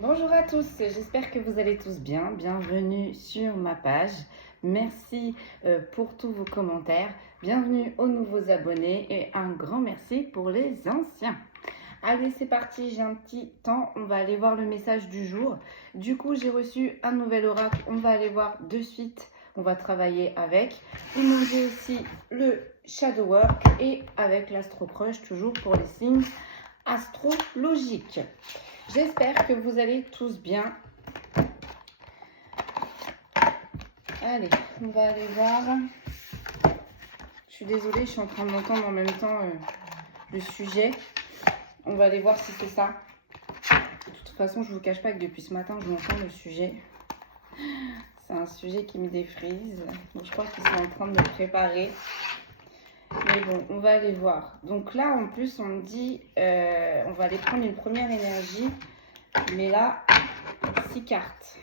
Bonjour à tous, j'espère que vous allez tous bien. Bienvenue sur ma page. Merci pour tous vos commentaires. Bienvenue aux nouveaux abonnés et un grand merci pour les anciens. Allez, c'est parti, j'ai un petit temps. On va aller voir le message du jour. Du coup, j'ai reçu un nouvel oracle. On va aller voir de suite. On va travailler avec. Ils m'ont dit aussi le Shadow Work et avec l'Astro Crush, toujours pour les signes astrologiques. J'espère que vous allez tous bien. Allez, on va aller voir. Je suis désolée, je suis en train de m'entendre en même temps le sujet. On va aller voir si c'est ça. De toute façon, je ne vous cache pas que depuis ce matin, je m'entends le sujet. C'est un sujet qui me défrise. Donc, je crois qu'ils sont en train de me préparer. Mais bon, on va aller voir. Donc là, en plus, on me dit, on va aller prendre une première énergie. Mais là, 6 cartes.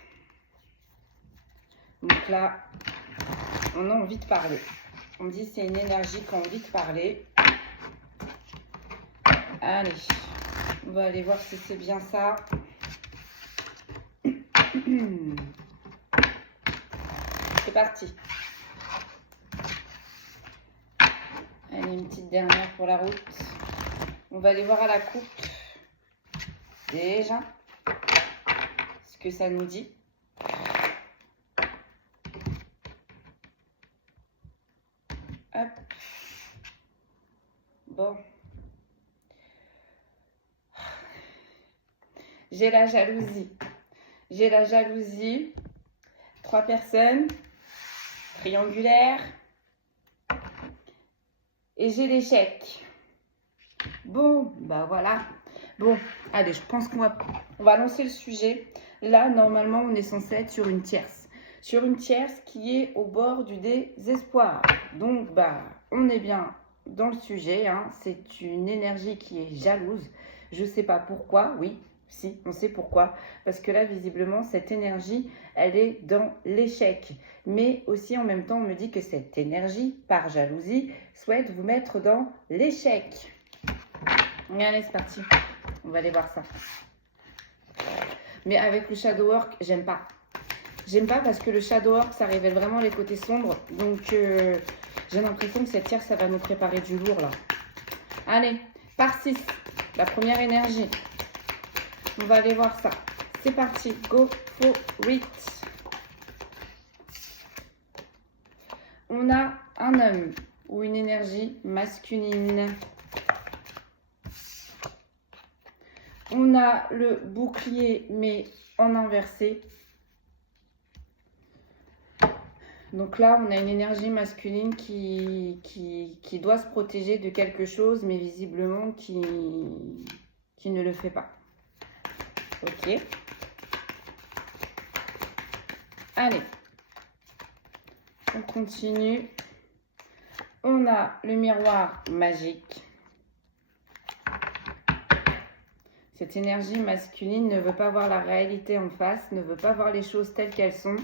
Donc là, on a envie de parler. On me dit c'est une énergie qui a envie de parler. Allez, on va aller voir si c'est bien ça. C'est parti. Allez, une petite dernière pour la route. On va aller voir à la coupe. Déjà, ce que ça nous dit. Hop. Bon. J'ai la jalousie. J'ai la jalousie. 3 personnes. Triangulaire. Et j'ai l'échec. Bon, bah voilà. Bon, allez, je pense qu'on va lancer le sujet. Là, normalement, on est censé être sur une tierce. Sur une tierce qui est au bord du désespoir. Donc, bah, on est bien dans le sujet. Hein. C'est une énergie qui est jalouse. Je ne sais pas pourquoi. Oui, si, on sait pourquoi. Parce que là, visiblement, cette énergie, elle est dans l'échec. Mais aussi, en même temps, on me dit que cette énergie, par jalousie, souhaite vous mettre dans l'échec. Allez, c'est parti. On va aller voir ça. Mais avec le Shadow Work, j'aime pas. J'aime pas parce que le Shadow Work, ça révèle vraiment les côtés sombres. Donc, j'ai l'impression que cette tierce, ça va nous préparer du lourd, là. Allez, par 6. La première énergie. On va aller voir ça. C'est parti. Go for it. On a un homme ou une énergie masculine. On a le bouclier, mais en inversé. Donc là, on a une énergie masculine qui doit se protéger de quelque chose, mais visiblement qui ne le fait pas. Ok. Allez. On continue. On a le miroir magique. Cette énergie masculine ne veut pas voir la réalité en face, ne veut pas voir les choses telles qu'elles sont.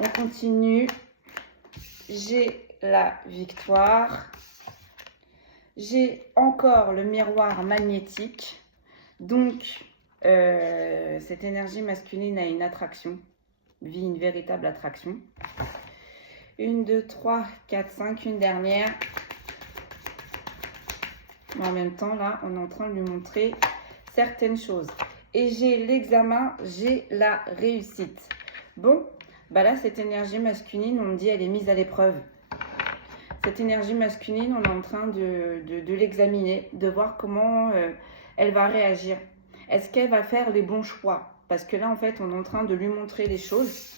On continue. J'ai la victoire. J'ai encore le miroir magnétique. Donc, cette énergie masculine a une attraction, vit une véritable attraction. 1, 2, 3, 4, 5, une dernière. Mais en même temps, là, on est en train de lui montrer certaines choses. Et j'ai l'examen, j'ai la réussite. Bon, bah là, cette énergie masculine, on me dit, elle est mise à l'épreuve. Cette énergie masculine, on est en train de l'examiner, de voir comment elle va réagir. Est-ce qu'elle va faire les bons choix? Parce que là, en fait, on est en train de lui montrer les choses.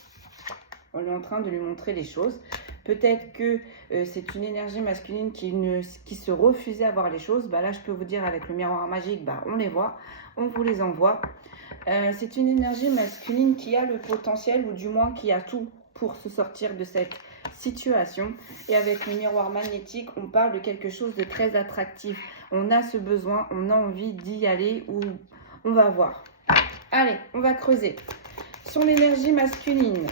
On est en train de lui montrer les choses. Peut-être que c'est une énergie masculine qui se refusait à voir les choses. Bah là, je peux vous dire avec le miroir magique, bah, on les voit, on vous les envoie. C'est une énergie masculine qui a le potentiel, ou du moins qui a tout pour se sortir de cette situation. Et avec le miroir magnétique, on parle de quelque chose de très attractif. On a ce besoin, on a envie d'y aller, ou on va voir. Allez, on va creuser. Son énergie masculine.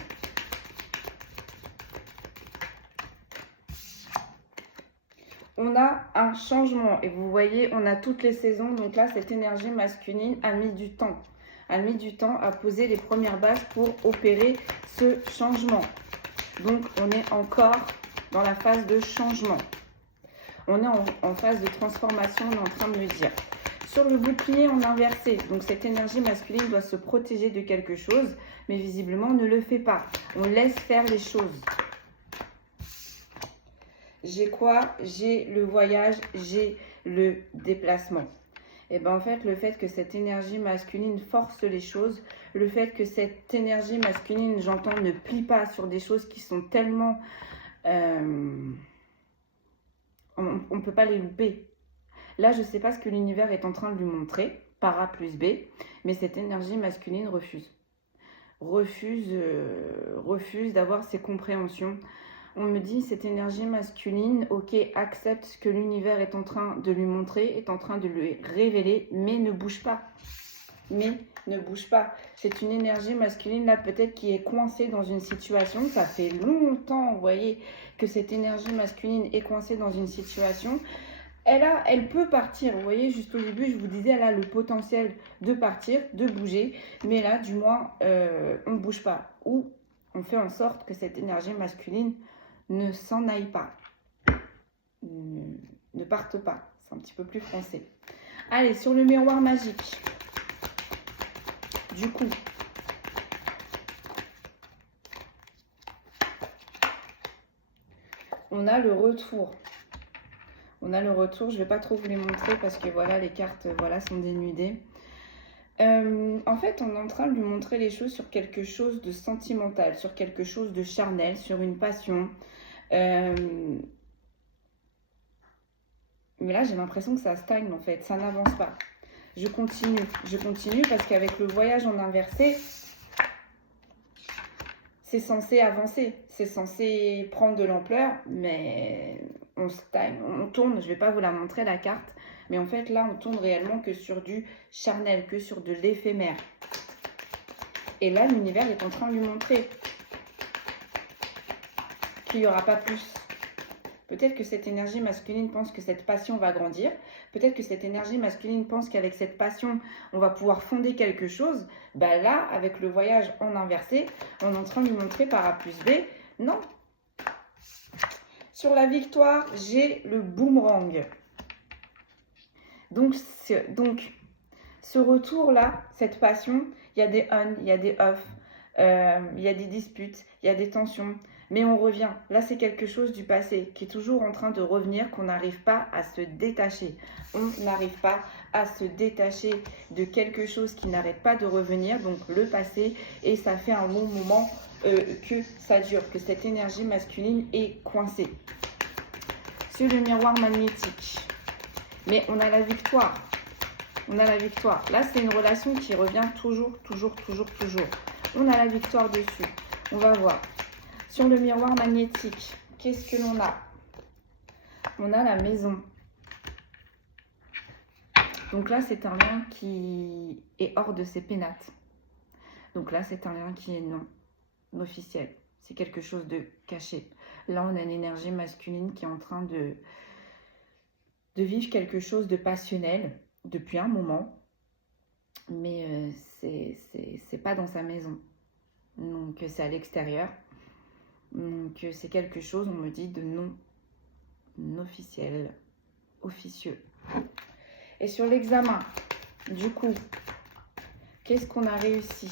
On a un changement et vous voyez, on a toutes les saisons. Donc là, cette énergie masculine a mis du temps. A mis du temps à poser les premières bases pour opérer ce changement. Donc, on est encore dans la phase de changement. On est en phase de transformation, on est en train de le dire. Sur le bouclier en inversé, donc cette énergie masculine doit se protéger de quelque chose, mais visiblement ne le fait pas. On laisse faire les choses. J'ai quoi? J'ai le voyage, j'ai le déplacement. Et bien en fait, le fait que cette énergie masculine force les choses, le fait que cette énergie masculine, j'entends, ne plie pas sur des choses qui sont tellement... on ne peut pas les louper. Là, je ne sais pas ce que l'univers est en train de lui montrer, par A plus B, mais cette énergie masculine refuse. Refuse d'avoir ses compréhensions. On me dit, cette énergie masculine, ok, accepte ce que l'univers est en train de lui montrer, est en train de lui révéler, mais ne bouge pas. Mais ne bouge pas. C'est une énergie masculine, là, peut-être qui est coincée dans une situation. Ça fait longtemps, vous voyez, que cette énergie masculine est coincée dans une situation. Elle peut partir, vous voyez, juste au début, je vous disais, elle a le potentiel de partir, de bouger, mais là, du moins, on ne bouge pas. Ou on fait en sorte que cette énergie masculine ne s'en aille pas, ne parte pas. C'est un petit peu plus français. Allez, sur le miroir magique, du coup, on a le retour. On a le retour, je ne vais pas trop vous les montrer parce que voilà, les cartes voilà, sont dénudées. En fait, on est en train de lui montrer les choses sur quelque chose de sentimental, sur quelque chose de charnel, sur une passion. Mais là, j'ai l'impression que ça stagne en fait, ça n'avance pas. Je continue parce qu'avec le voyage en inversé, c'est censé avancer, c'est censé prendre de l'ampleur, mais on stagne, on tourne, je ne vais pas vous la montrer la carte, mais en fait là on tourne réellement que sur du charnel, que sur de l'éphémère. Et là l'univers est en train de lui montrer qu'il n'y aura pas plus. Peut-être que cette énergie masculine pense que cette passion va grandir. Peut-être que cette énergie masculine pense qu'avec cette passion, on va pouvoir fonder quelque chose. Bah là, avec le voyage en inversé, on est en train de lui montrer par A plus B. Non. Sur la victoire, j'ai le boomerang. Donc ce retour-là, cette passion, il y a des on, il y a des off, il y a des disputes, il y a des tensions. Mais on revient. Là, c'est quelque chose du passé qui est toujours en train de revenir, qu'on n'arrive pas à se détacher. On n'arrive pas à se détacher de quelque chose qui n'arrête pas de revenir, donc le passé. Et ça fait un long moment que ça dure, que cette énergie masculine est coincée. Sur le miroir magnétique. Mais on a la victoire. On a la victoire. Là, c'est une relation qui revient toujours. On a la victoire dessus. On va voir. Sur le miroir magnétique, qu'est-ce que l'on a? On a la maison. Donc là, c'est un lien qui est hors de ses pénates. Donc là, c'est un lien qui est non officiel. C'est quelque chose de caché. Là, on a une énergie masculine qui est en train de vivre quelque chose de passionnel depuis un moment. Mais c'est pas dans sa maison. Donc, c'est à l'extérieur. Donc, c'est quelque chose, on me dit, de non officiel, officieux. Et sur l'examen, du coup, qu'est-ce qu'on a réussi?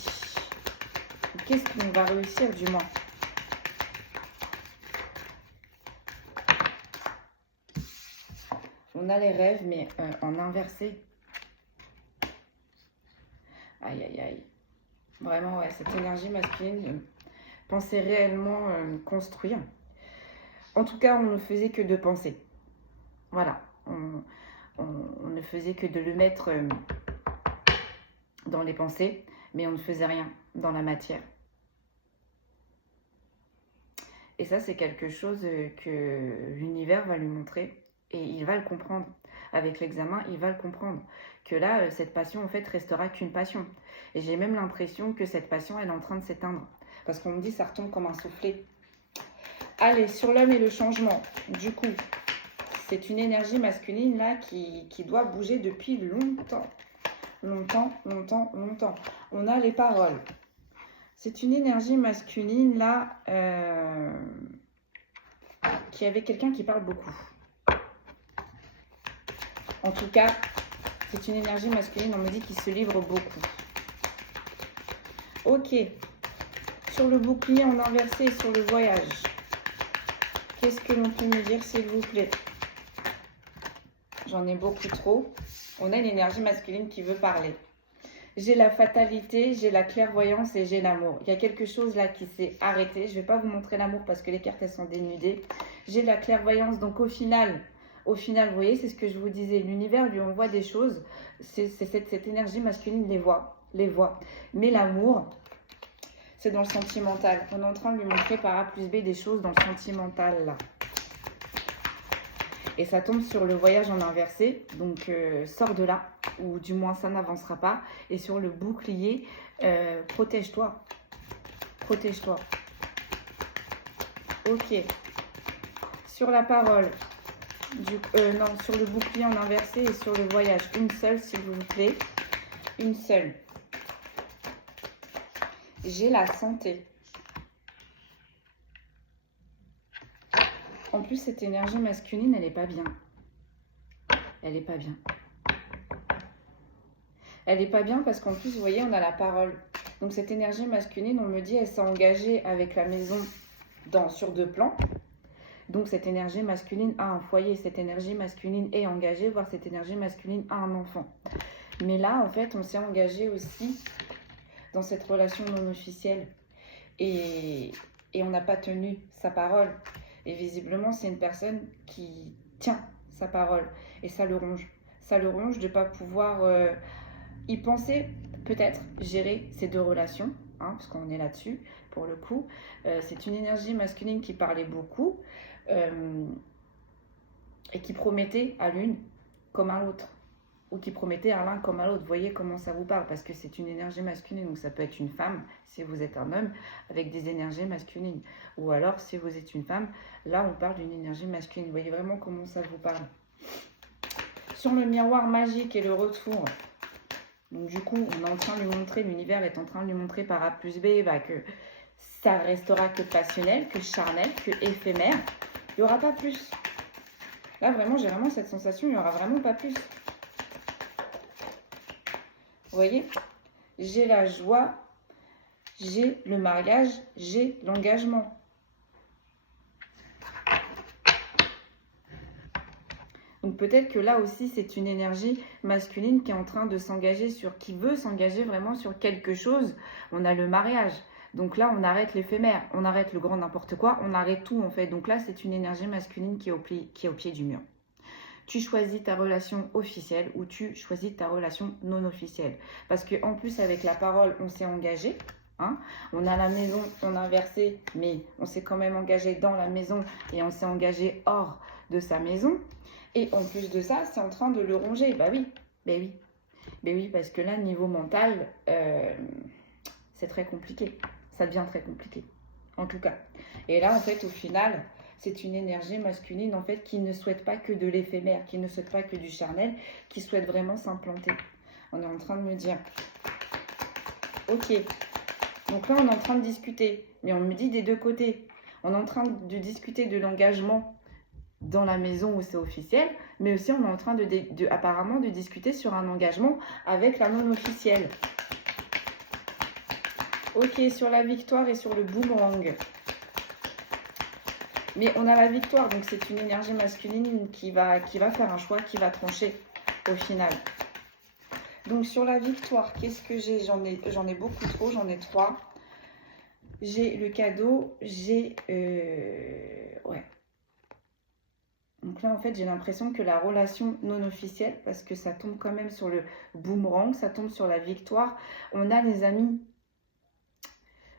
Qu'est-ce qu'on va réussir, du moins? On a les rêves, mais en inversé. Aïe, aïe, aïe. Vraiment, ouais, cette énergie masculine... Penser réellement construire. En tout cas, on ne faisait que de penser. Voilà. On ne faisait que de le mettre dans les pensées, mais on ne faisait rien dans la matière. Et ça, c'est quelque chose que l'univers va lui montrer et il va le comprendre. Avec l'examen, il va le comprendre. Que là, cette passion, en fait, restera qu'une passion. Et j'ai même l'impression que cette passion, elle est en train de s'éteindre. Parce qu'on me dit ça retombe comme un soufflet. Allez, sur l'homme et le changement. Du coup, C'est une énergie masculine là qui doit bouger depuis longtemps. Longtemps, longtemps, longtemps. On a les paroles. C'est une énergie masculine là qui avait quelqu'un qui parle beaucoup. En tout cas, c'est une énergie masculine, on me dit qu'il se livre beaucoup. Ok. Sur le bouclier en inversé et sur le voyage. Qu'est-ce que l'on peut me dire, s'il vous plaît? J'en ai beaucoup trop. On a une énergie masculine qui veut parler. J'ai la fatalité, j'ai la clairvoyance et j'ai l'amour. Il y a quelque chose là qui s'est arrêté. Je ne vais pas vous montrer l'amour parce que les cartes, elles sont dénudées. J'ai la clairvoyance, donc au final, vous voyez, c'est ce que je vous disais. L'univers lui envoie des choses. C'est cette énergie masculine les voit. Mais l'amour, c'est dans le sentimental. On est en train de lui montrer par A plus B des choses dans le sentimental là. Et ça tombe sur le voyage en inversé, donc sors de là, ou du moins ça n'avancera pas. Et sur le bouclier, protège-toi. Protège-toi. Ok. Sur la parole, non, sur le bouclier en inversé et sur le voyage, une seule s'il vous plaît. Une seule. J'ai la santé. En plus, cette énergie masculine, elle n'est pas bien. Elle n'est pas bien. Elle n'est pas bien parce qu'en plus, vous voyez, on a la parole. Donc, cette énergie masculine, on me dit, elle s'est engagée avec la maison sur 2 plans. Donc, cette énergie masculine a un foyer. Cette énergie masculine est engagée, voire cette énergie masculine a un enfant. Mais là, en fait, on s'est engagé aussi dans cette relation non officielle. Et on n'a pas tenu sa parole. Et visiblement, c'est une personne qui tient sa parole. Et ça le ronge. Ça le ronge de ne pas pouvoir y penser, peut-être, gérer ces 2 relations. Hein, parce qu'on est là-dessus, pour le coup. C'est une énergie masculine qui parlait beaucoup. Et qui promettait à l'une comme à l'autre. Ou qui promettait à l'un comme à l'autre. Vous voyez comment ça vous parle, parce que c'est une énergie masculine, donc ça peut être une femme, si vous êtes un homme, avec des énergies masculines. Ou alors, si vous êtes une femme, là, on parle d'une énergie masculine. Vous voyez vraiment comment ça vous parle. Sur le miroir magique et le retour, donc du coup, on est en train de lui montrer, l'univers est en train de lui montrer par A plus B, que ça restera que passionnel, que charnel, que éphémère. Il n'y aura pas plus. Là, vraiment, j'ai vraiment cette sensation, il n'y aura vraiment pas plus. Vous voyez, j'ai la joie, j'ai le mariage, j'ai l'engagement. Donc peut-être que là aussi, c'est une énergie masculine qui est en train de s'engager qui veut s'engager vraiment sur quelque chose. On a le mariage. Donc là, on arrête l'éphémère, on arrête le grand n'importe quoi, on arrête tout en fait. Donc là, c'est une énergie masculine qui est au pied du mur. Tu choisis ta relation officielle ou tu choisis ta relation non officielle. Parce qu'en plus, avec la parole, on s'est engagé. Hein, on a la maison, on a inversé, mais on s'est quand même engagé dans la maison et on s'est engagé hors de sa maison. Et en plus de ça, c'est en train de le ronger. Bah oui, parce que là, niveau mental, c'est très compliqué. Ça devient très compliqué, en tout cas. Et là, en fait, au final, c'est une énergie masculine, en fait, qui ne souhaite pas que de l'éphémère, qui ne souhaite pas que du charnel, qui souhaite vraiment s'implanter. On est en train de me dire, ok, donc là, on est en train de discuter, mais on me dit des 2 côtés. On est en train de discuter de l'engagement dans la maison où c'est officiel, mais aussi on est en train apparemment de discuter sur un engagement avec la non officielle. Ok, sur la victoire et sur le boomerang. Mais on a la victoire, donc c'est une énergie masculine qui va faire un choix, qui va trancher au final. Donc sur la victoire, qu'est-ce que j'ai? J'en ai beaucoup trop, j'en ai 3. J'ai le cadeau, j'ai... ouais. Donc là, en fait, j'ai l'impression que la relation non officielle, parce que ça tombe quand même sur le boomerang, ça tombe sur la victoire, on a les amis.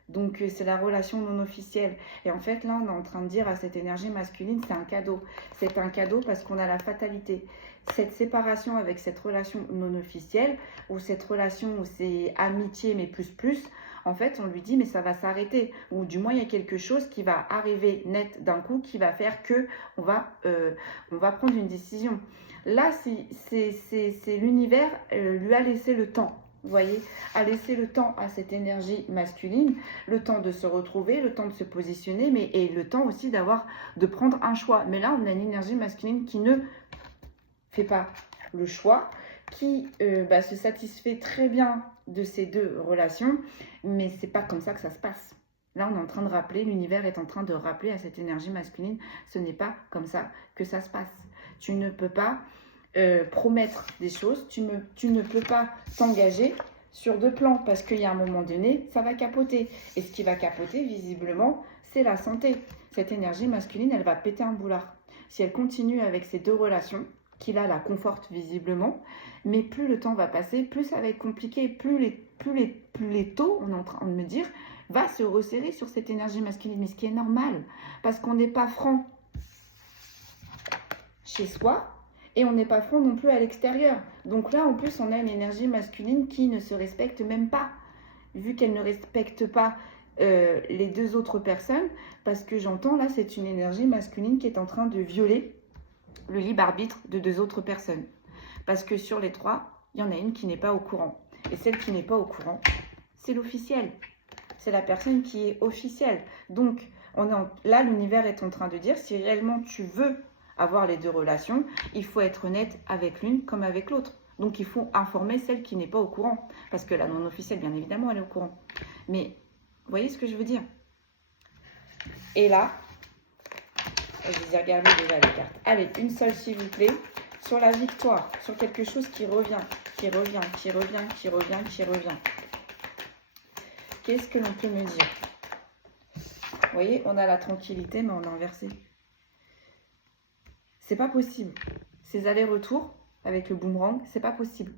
Donc, c'est la relation non officielle. Et en fait, là, on est en train de dire à cette énergie masculine, c'est un cadeau. C'est un cadeau parce qu'on a la fatalité. Cette séparation avec cette relation non officielle, ou cette relation où c'est amitié, mais plus, en fait, on lui dit, mais ça va s'arrêter. Ou du moins, il y a quelque chose qui va arriver net d'un coup, qui va faire que on va prendre une décision. Là, c'est l'univers lui a laissé le temps. Vous voyez, a laissé le temps à cette énergie masculine, le temps de se retrouver, le temps de se positionner, et le temps aussi de prendre un choix. Mais là, on a une énergie masculine qui ne fait pas le choix, qui se satisfait très bien de ces deux relations, mais c'est pas comme ça que ça se passe. Là, on est en train de rappeler, l'univers est en train de rappeler à cette énergie masculine, ce n'est pas comme ça que ça se passe. Tu ne peux pas promettre des choses, tu ne peux pas t'engager sur deux plans, parce qu'il y a un moment donné, ça va capoter. Et ce qui va capoter, visiblement, c'est la santé. Cette énergie masculine, elle va péter un boulard. Si elle continue avec ces deux relations, qui là la confortent visiblement, mais plus le temps va passer, plus ça va être compliqué, plus les taux, on est en train de me dire, va se resserrer sur cette énergie masculine, mais ce qui est normal, parce qu'on n'est pas franc chez soi, et on n'est pas franc non plus à l'extérieur. Donc là, en plus, on a une énergie masculine qui ne se respecte même pas, vu qu'elle ne respecte pas les deux autres personnes, parce que j'entends là, c'est une énergie masculine qui est en train de violer le libre arbitre de deux autres personnes. Parce que sur les trois, il y en a une qui n'est pas au courant. Et celle qui n'est pas au courant, c'est l'officiel. C'est la personne qui est officielle. Donc, là, l'univers est en train de dire, si réellement tu veux avoir les deux relations, il faut être honnête avec l'une comme avec l'autre. Donc, il faut informer celle qui n'est pas au courant. Parce que la non officielle, bien évidemment, elle est au courant. Mais, vous voyez ce que je veux dire? Et là, je vais regarder déjà les cartes. Allez, une seule s'il vous plaît. Sur la victoire, sur quelque chose qui revient, qui revient, qui revient, qui revient, qui revient. Qu'est-ce que l'on peut me dire? Vous voyez, on a la tranquillité, mais on a inversé. C'est pas possible. Ces allers-retours avec le boomerang, c'est pas possible.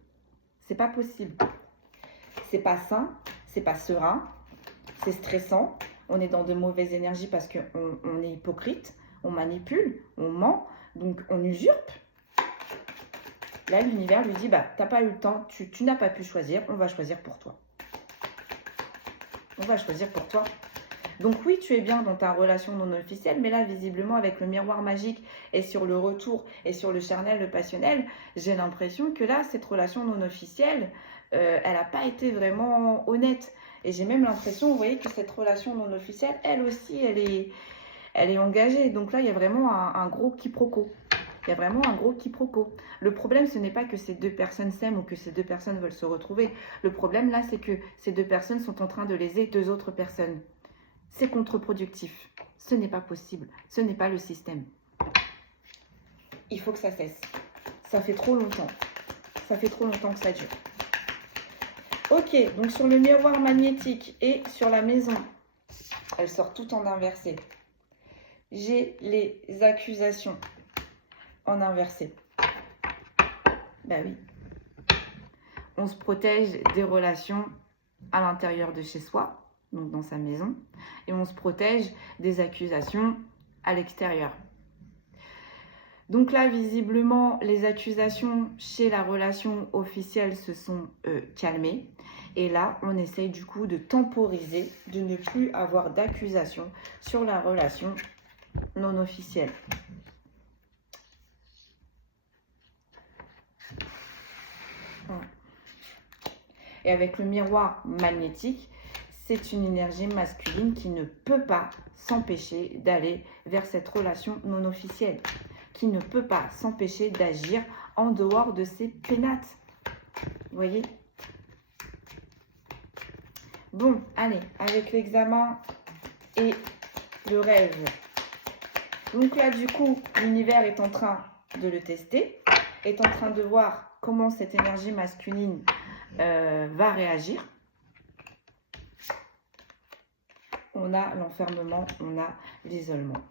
C'est pas possible. C'est pas sain, c'est pas serein, c'est stressant. On est dans de mauvaises énergies parce qu'on est hypocrite, on manipule, on ment, donc on usurpe. Là, l'univers lui dit, t'as pas eu le temps, tu n'as pas pu choisir, on va choisir pour toi. On va choisir pour toi. Donc oui, tu es bien dans ta relation non officielle, mais là, visiblement, avec le miroir magique et sur le retour et sur le charnel, le passionnel, j'ai l'impression que là, cette relation non officielle, elle n'a pas été vraiment honnête. Et j'ai même l'impression, vous voyez, que cette relation non officielle, elle aussi, elle est engagée. Donc là, il y a vraiment un gros quiproquo. Il y a vraiment un gros quiproquo. Le problème, ce n'est pas que ces deux personnes s'aiment ou que ces deux personnes veulent se retrouver. Le problème, là, c'est que ces deux personnes sont en train de léser deux autres personnes. C'est contre-productif. Ce n'est pas possible. Ce n'est pas le système. Il faut que ça cesse. Ça fait trop longtemps. Ça fait trop longtemps que ça dure. Ok, donc sur le miroir magnétique et sur la maison, elle sort tout en inversé. J'ai les accusations en inversé. Ben oui. On se protège des relations à l'intérieur de chez soi, donc dans sa maison, et on se protège des accusations à l'extérieur. Donc là, visiblement, les accusations chez la relation officielle se sont calmées. Et là, on essaye du coup de temporiser, de ne plus avoir d'accusations sur la relation non officielle. Et avec le miroir magnétique, c'est une énergie masculine qui ne peut pas s'empêcher d'aller vers cette relation non officielle, qui ne peut pas s'empêcher d'agir en dehors de ses pénates. Vous voyez? Bon, allez, avec l'examen et le rêve. Donc là, du coup, l'univers est en train de le tester, est en train de voir comment cette énergie masculine va réagir. On a l'enfermement, on a l'isolement.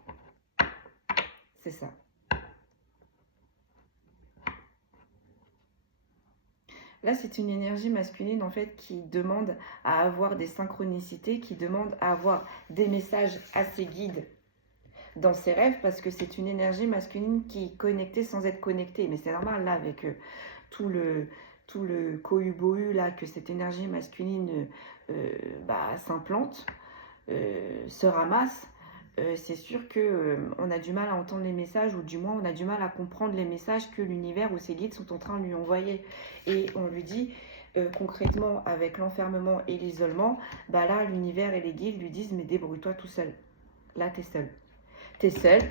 C'est ça. Là, c'est une énergie masculine, en fait, qui demande à avoir des synchronicités, qui demande à avoir des messages à ses guides dans ses rêves, parce que c'est une énergie masculine qui est connectée sans être connectée. Mais c'est normal, là, avec tout tout le cohu-bohu là, que cette énergie masculine s'implante, se ramasse, c'est sûr que on a du mal à entendre les messages, ou du moins on a du mal à comprendre les messages que l'univers ou ses guides sont en train de lui envoyer. Et on lui dit concrètement, avec l'enfermement et l'isolement, là l'univers et les guides lui disent mais débrouille-toi tout seul. Là t'es seul. T'es seul,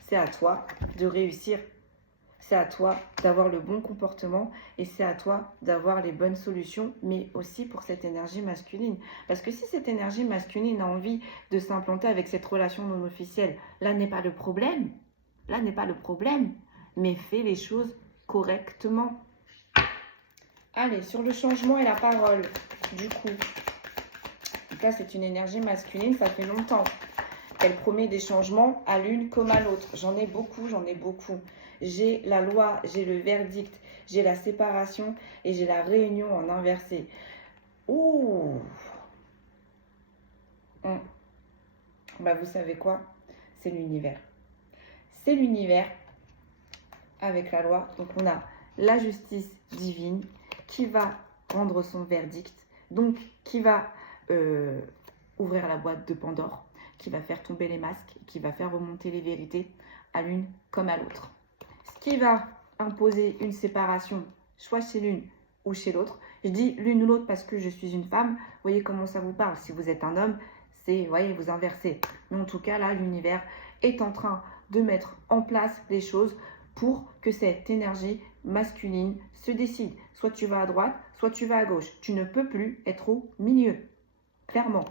c'est à toi de réussir. C'est à toi d'avoir le bon comportement et c'est à toi d'avoir les bonnes solutions, mais aussi pour cette énergie masculine. Parce que si cette énergie masculine a envie de s'implanter avec cette relation non officielle, là n'est pas le problème. Là n'est pas le problème, mais fais les choses correctement. Allez, sur le changement et la parole, du coup. Donc là, c'est une énergie masculine, ça fait longtemps qu'elle promet des changements à l'une comme à l'autre. J'en ai beaucoup, j'en ai beaucoup. J'ai la loi, j'ai le verdict, j'ai la séparation et j'ai la réunion en inversé. Ouh. Vous savez quoi? C'est l'univers. C'est l'univers avec la loi. Donc on a la justice divine qui va rendre son verdict. Donc qui va ouvrir la boîte de Pandore, qui va faire tomber les masques, qui va faire remonter les vérités à l'une comme à l'autre. Ce qui va imposer une séparation, soit chez l'une ou chez l'autre. Je dis l'une ou l'autre parce que je suis une femme. Vous voyez comment ça vous parle. Si vous êtes un homme, c'est, voyez, vous inversez. Mais en tout cas, là, l'univers est en train de mettre en place les choses pour que cette énergie masculine se décide. Soit tu vas à droite, soit tu vas à gauche. Tu ne peux plus être au milieu, clairement.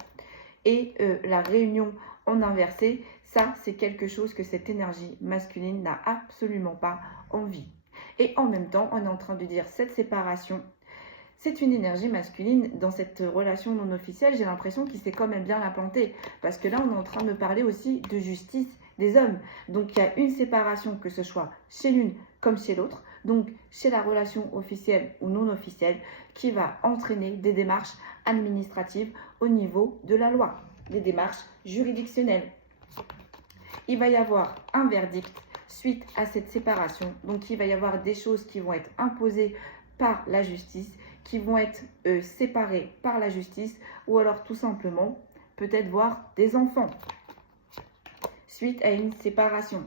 Et la réunion en inversé, ça, c'est quelque chose que cette énergie masculine n'a absolument pas envie. Et en même temps, on est en train de dire cette séparation, c'est une énergie masculine dans cette relation non officielle. J'ai l'impression qu'il sait quand même bien la planter. Parce que là, on est en train de parler aussi de justice des hommes. Donc, il y a une séparation, que ce soit chez l'une comme chez l'autre. Donc, chez la relation officielle ou non officielle, qui va entraîner des démarches administratives au niveau de la loi, des démarches juridictionnelles. Il va y avoir un verdict suite à cette séparation. Donc, il va y avoir des choses qui vont être imposées par la justice, qui vont être séparées par la justice, ou alors tout simplement, peut-être voir des enfants suite à une séparation.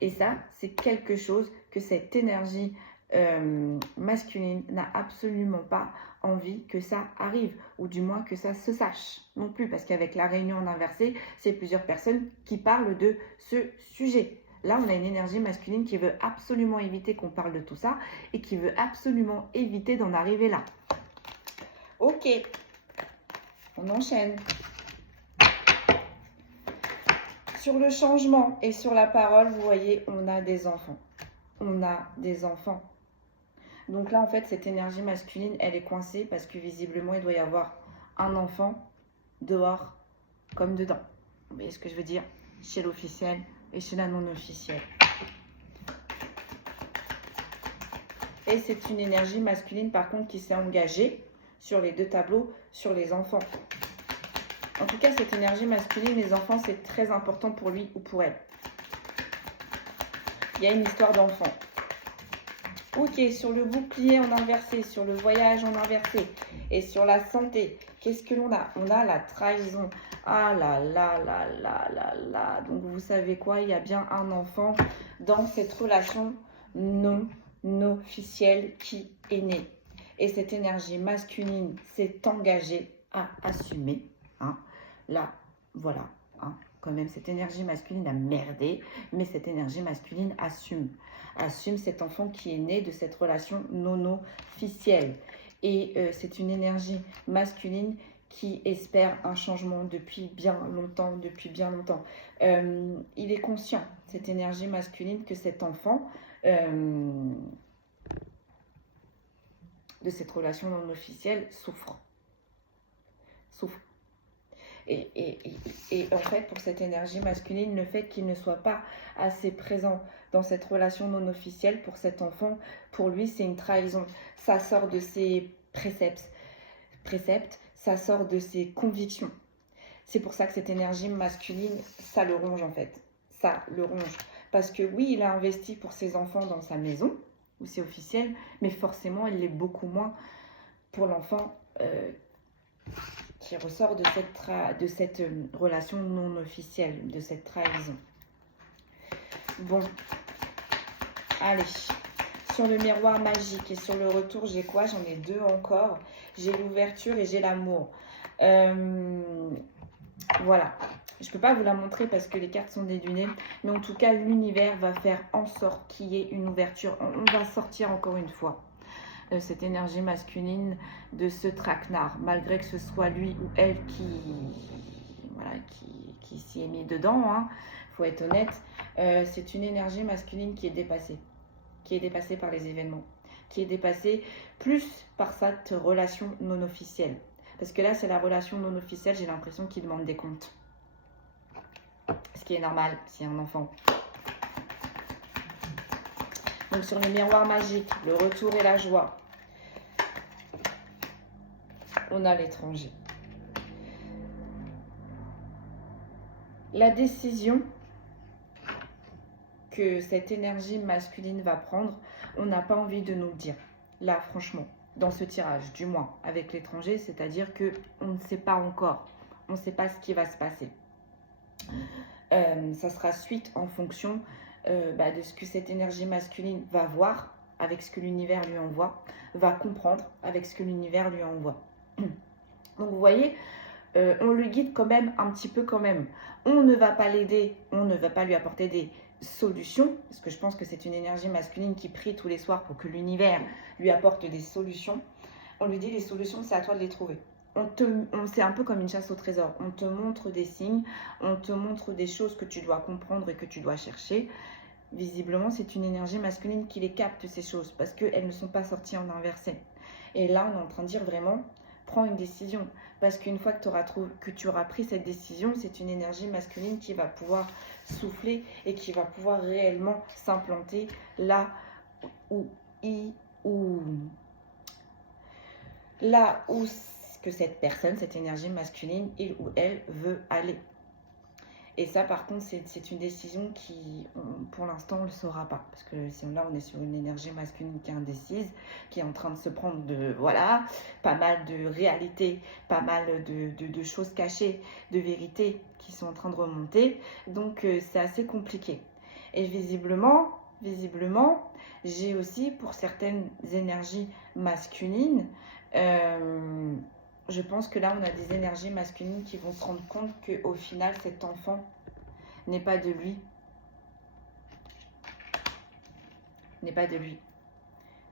Et ça, c'est quelque chose que cette énergie masculine n'a absolument pas envie que ça arrive, ou du moins que ça se sache non plus, parce qu'avec la réunion en inversé, c'est plusieurs personnes qui parlent de ce sujet. Là, on a une énergie masculine qui veut absolument éviter qu'on parle de tout ça et qui veut absolument éviter d'en arriver là. Ok, on enchaîne. Sur le changement et sur la parole, vous voyez, on a des enfants. On a des enfants. Donc là, en fait, cette énergie masculine, elle est coincée parce que visiblement, il doit y avoir un enfant dehors comme dedans. Vous voyez ce que je veux dire? Chez l'officiel et chez la non-officielle. Et c'est une énergie masculine, par contre, qui s'est engagée sur les deux tableaux, sur les enfants. En tout cas, cette énergie masculine, les enfants, c'est très important pour lui ou pour elle. Il y a une histoire d'enfant. Ok, sur le bouclier en inversé, sur le voyage en inversé et sur la santé, qu'est-ce que l'on a? On a la trahison. Ah là là là là là là. Donc vous savez quoi? Il y a bien un enfant dans cette relation non officielle qui est née. Et cette énergie masculine s'est engagée à assumer. Là, voilà. Quand même, cette énergie masculine a merdé, mais cette énergie masculine assume cet enfant qui est né de cette relation non officielle. Et c'est une énergie masculine qui espère un changement depuis bien longtemps, il est conscient, cette énergie masculine, que cet enfant de cette relation non officielle souffre. Et en fait, pour cette énergie masculine, le fait qu'il ne soit pas assez présent dans cette relation non officielle pour cet enfant, pour lui, c'est une trahison. Ça sort de ses préceptes, ça sort de ses convictions. C'est pour ça que cette énergie masculine, ça le ronge en fait. Ça le ronge. Parce que oui, il a investi pour ses enfants dans sa maison, où c'est officiel, mais forcément, elle l'est beaucoup moins pour l'enfant qui ressort de cette relation non officielle, de cette trahison. Bon, allez, sur le miroir magique et sur le retour, j'ai quoi? J'en ai 2 encore. J'ai l'ouverture et j'ai l'amour. Voilà. Je ne peux pas vous la montrer parce que les cartes sont dédunées. Mais en tout cas, l'univers va faire en sorte qu'il y ait une ouverture. On va sortir encore une fois cette énergie masculine de ce traquenard. Malgré que ce soit lui ou elle qui s'y est mis dedans. Hein. Faut être honnête. C'est une énergie masculine qui est dépassée. Qui est dépassée par les événements. Qui est dépassée plus par cette relation non officielle. Parce que là, c'est la relation non officielle. J'ai l'impression qu'il demande des comptes. Ce qui est normal, c'est un enfant. Donc sur le miroir magique, le retour et la joie, on a l'étranger. La décision que cette énergie masculine va prendre, on n'a pas envie de nous le dire. Là, franchement, dans ce tirage, du moins, avec l'étranger, c'est-à-dire qu'on ne sait pas encore. On ne sait pas ce qui va se passer. Ça sera suite en fonction de ce que cette énergie masculine va voir avec ce que l'univers lui envoie, va comprendre avec ce que l'univers lui envoie. Donc vous voyez, on le guide quand même un petit peu quand même. On ne va pas l'aider, on ne va pas lui apporter des solutions, parce que je pense que c'est une énergie masculine qui prie tous les soirs pour que l'univers lui apporte des solutions. On lui dit les solutions, c'est à toi de les trouver. C'est un peu comme une chasse au trésor. On te montre des signes, on te montre des choses que tu dois comprendre et que tu dois chercher. Visiblement, c'est une énergie masculine qui les capte, ces choses, parce qu'elles ne sont pas sorties en inversé. Et là, on est en train de dire vraiment, prends une décision. Parce qu'une fois que tu auras pris cette décision, c'est une énergie masculine qui va pouvoir souffler et qui va pouvoir réellement s'implanter là où que cette personne, cette énergie masculine, il ou elle veut aller. Et ça, par contre, c'est une décision qui, pour l'instant, on ne le saura pas. Parce que là, on est sur une énergie masculine qui est indécise, qui est en train de se prendre pas mal de réalités, pas mal de choses cachées, de vérités qui sont en train de remonter. Donc, c'est assez compliqué. Et visiblement, j'ai aussi, pour certaines énergies masculines, je pense que là, on a des énergies masculines qui vont se rendre compte qu'au final, cet enfant n'est pas de lui. N'est pas de lui.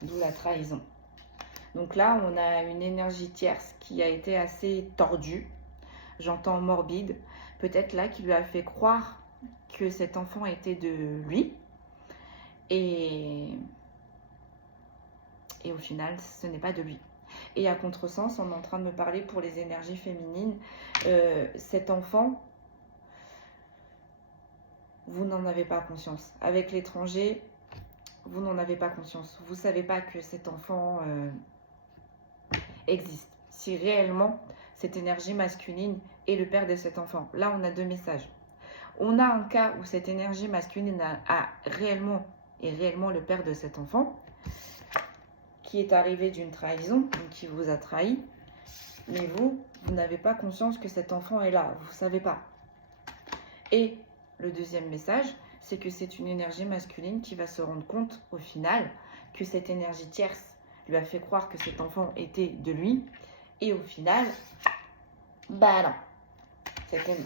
D'où la trahison. Donc là, on a une énergie tierce qui a été assez tordue. J'entends morbide. Peut-être là, qui lui a fait croire que cet enfant était de lui. Et au final, ce n'est pas de lui. Et à contresens, on est en train de me parler pour les énergies féminines. Cet enfant, vous n'en avez pas conscience. Avec l'étranger, vous n'en avez pas conscience. Vous ne savez pas que cet enfant existe. Si réellement, cette énergie masculine est le père de cet enfant. Là, on a 2 messages. On a un cas où cette énergie masculine est réellement le père de cet enfant, qui est arrivé d'une trahison, donc qui vous a trahi, mais vous n'avez pas conscience que cet enfant est là, vous ne savez pas. Et le deuxième message, c'est que c'est une énergie masculine qui va se rendre compte au final que cette énergie tierce lui a fait croire que cet enfant était de lui, et au final, non.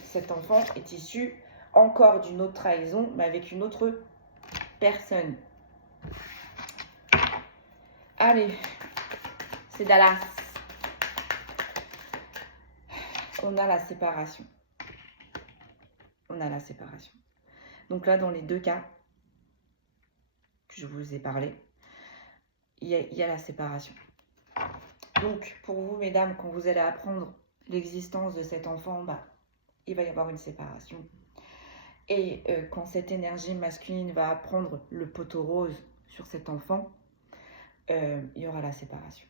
Cet enfant est issu encore d'une autre trahison, mais avec une autre personne. Allez, c'est Dallas. On a la séparation. Donc là, dans les 2 cas que je vous ai parlé, il y a la séparation. Donc, pour vous, mesdames, quand vous allez apprendre l'existence de cet enfant, il va y avoir une séparation. Et quand cette énergie masculine va apprendre le poteau rose sur cet enfant, il y aura la séparation.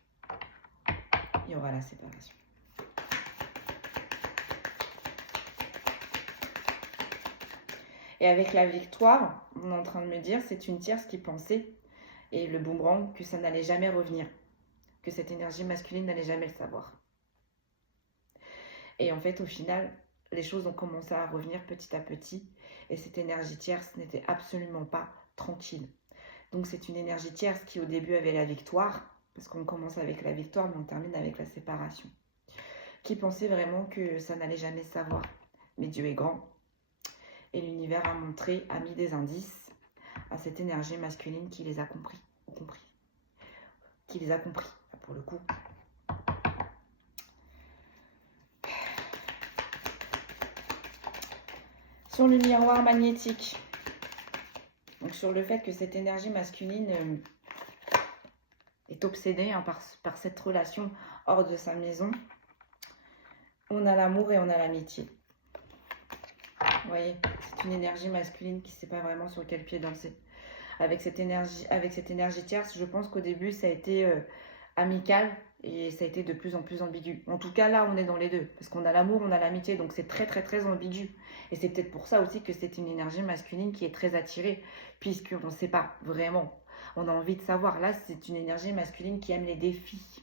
Et avec la victoire, on est en train de me dire, c'est une tierce qui pensait Et le boomerang, que ça n'allait jamais revenir. Que cette énergie masculine n'allait jamais le savoir. Et en fait, au final, les choses ont commencé à revenir petit à petit. Et cette énergie tierce n'était absolument pas tranquille. Donc c'est une énergie tierce qui au début avait la victoire, parce qu'on commence avec la victoire, mais on termine avec la séparation. Qui pensait vraiment que ça n'allait jamais se savoir. Mais Dieu est grand. Et l'univers a montré, a mis des indices à cette énergie masculine qui les a compris. Qui les a compris, pour le coup. Sur le miroir magnétique, donc sur le fait que cette énergie masculine est obsédée par cette relation hors de sa maison, on a l'amour et on a l'amitié. Vous voyez, c'est une énergie masculine qui ne sait pas vraiment sur quel pied danser. Avec cette énergie tierce, je pense qu'au début, ça a été amical et ça a été de plus en plus ambigu. En tout cas, là, on est dans les deux. Parce qu'on a l'amour, on a l'amitié, donc c'est très, très, très ambigu. Et c'est peut-être pour ça aussi que c'est une énergie masculine qui est très attirée, puisqu'on ne sait pas vraiment. On a envie de savoir. Là, c'est une énergie masculine qui aime les défis,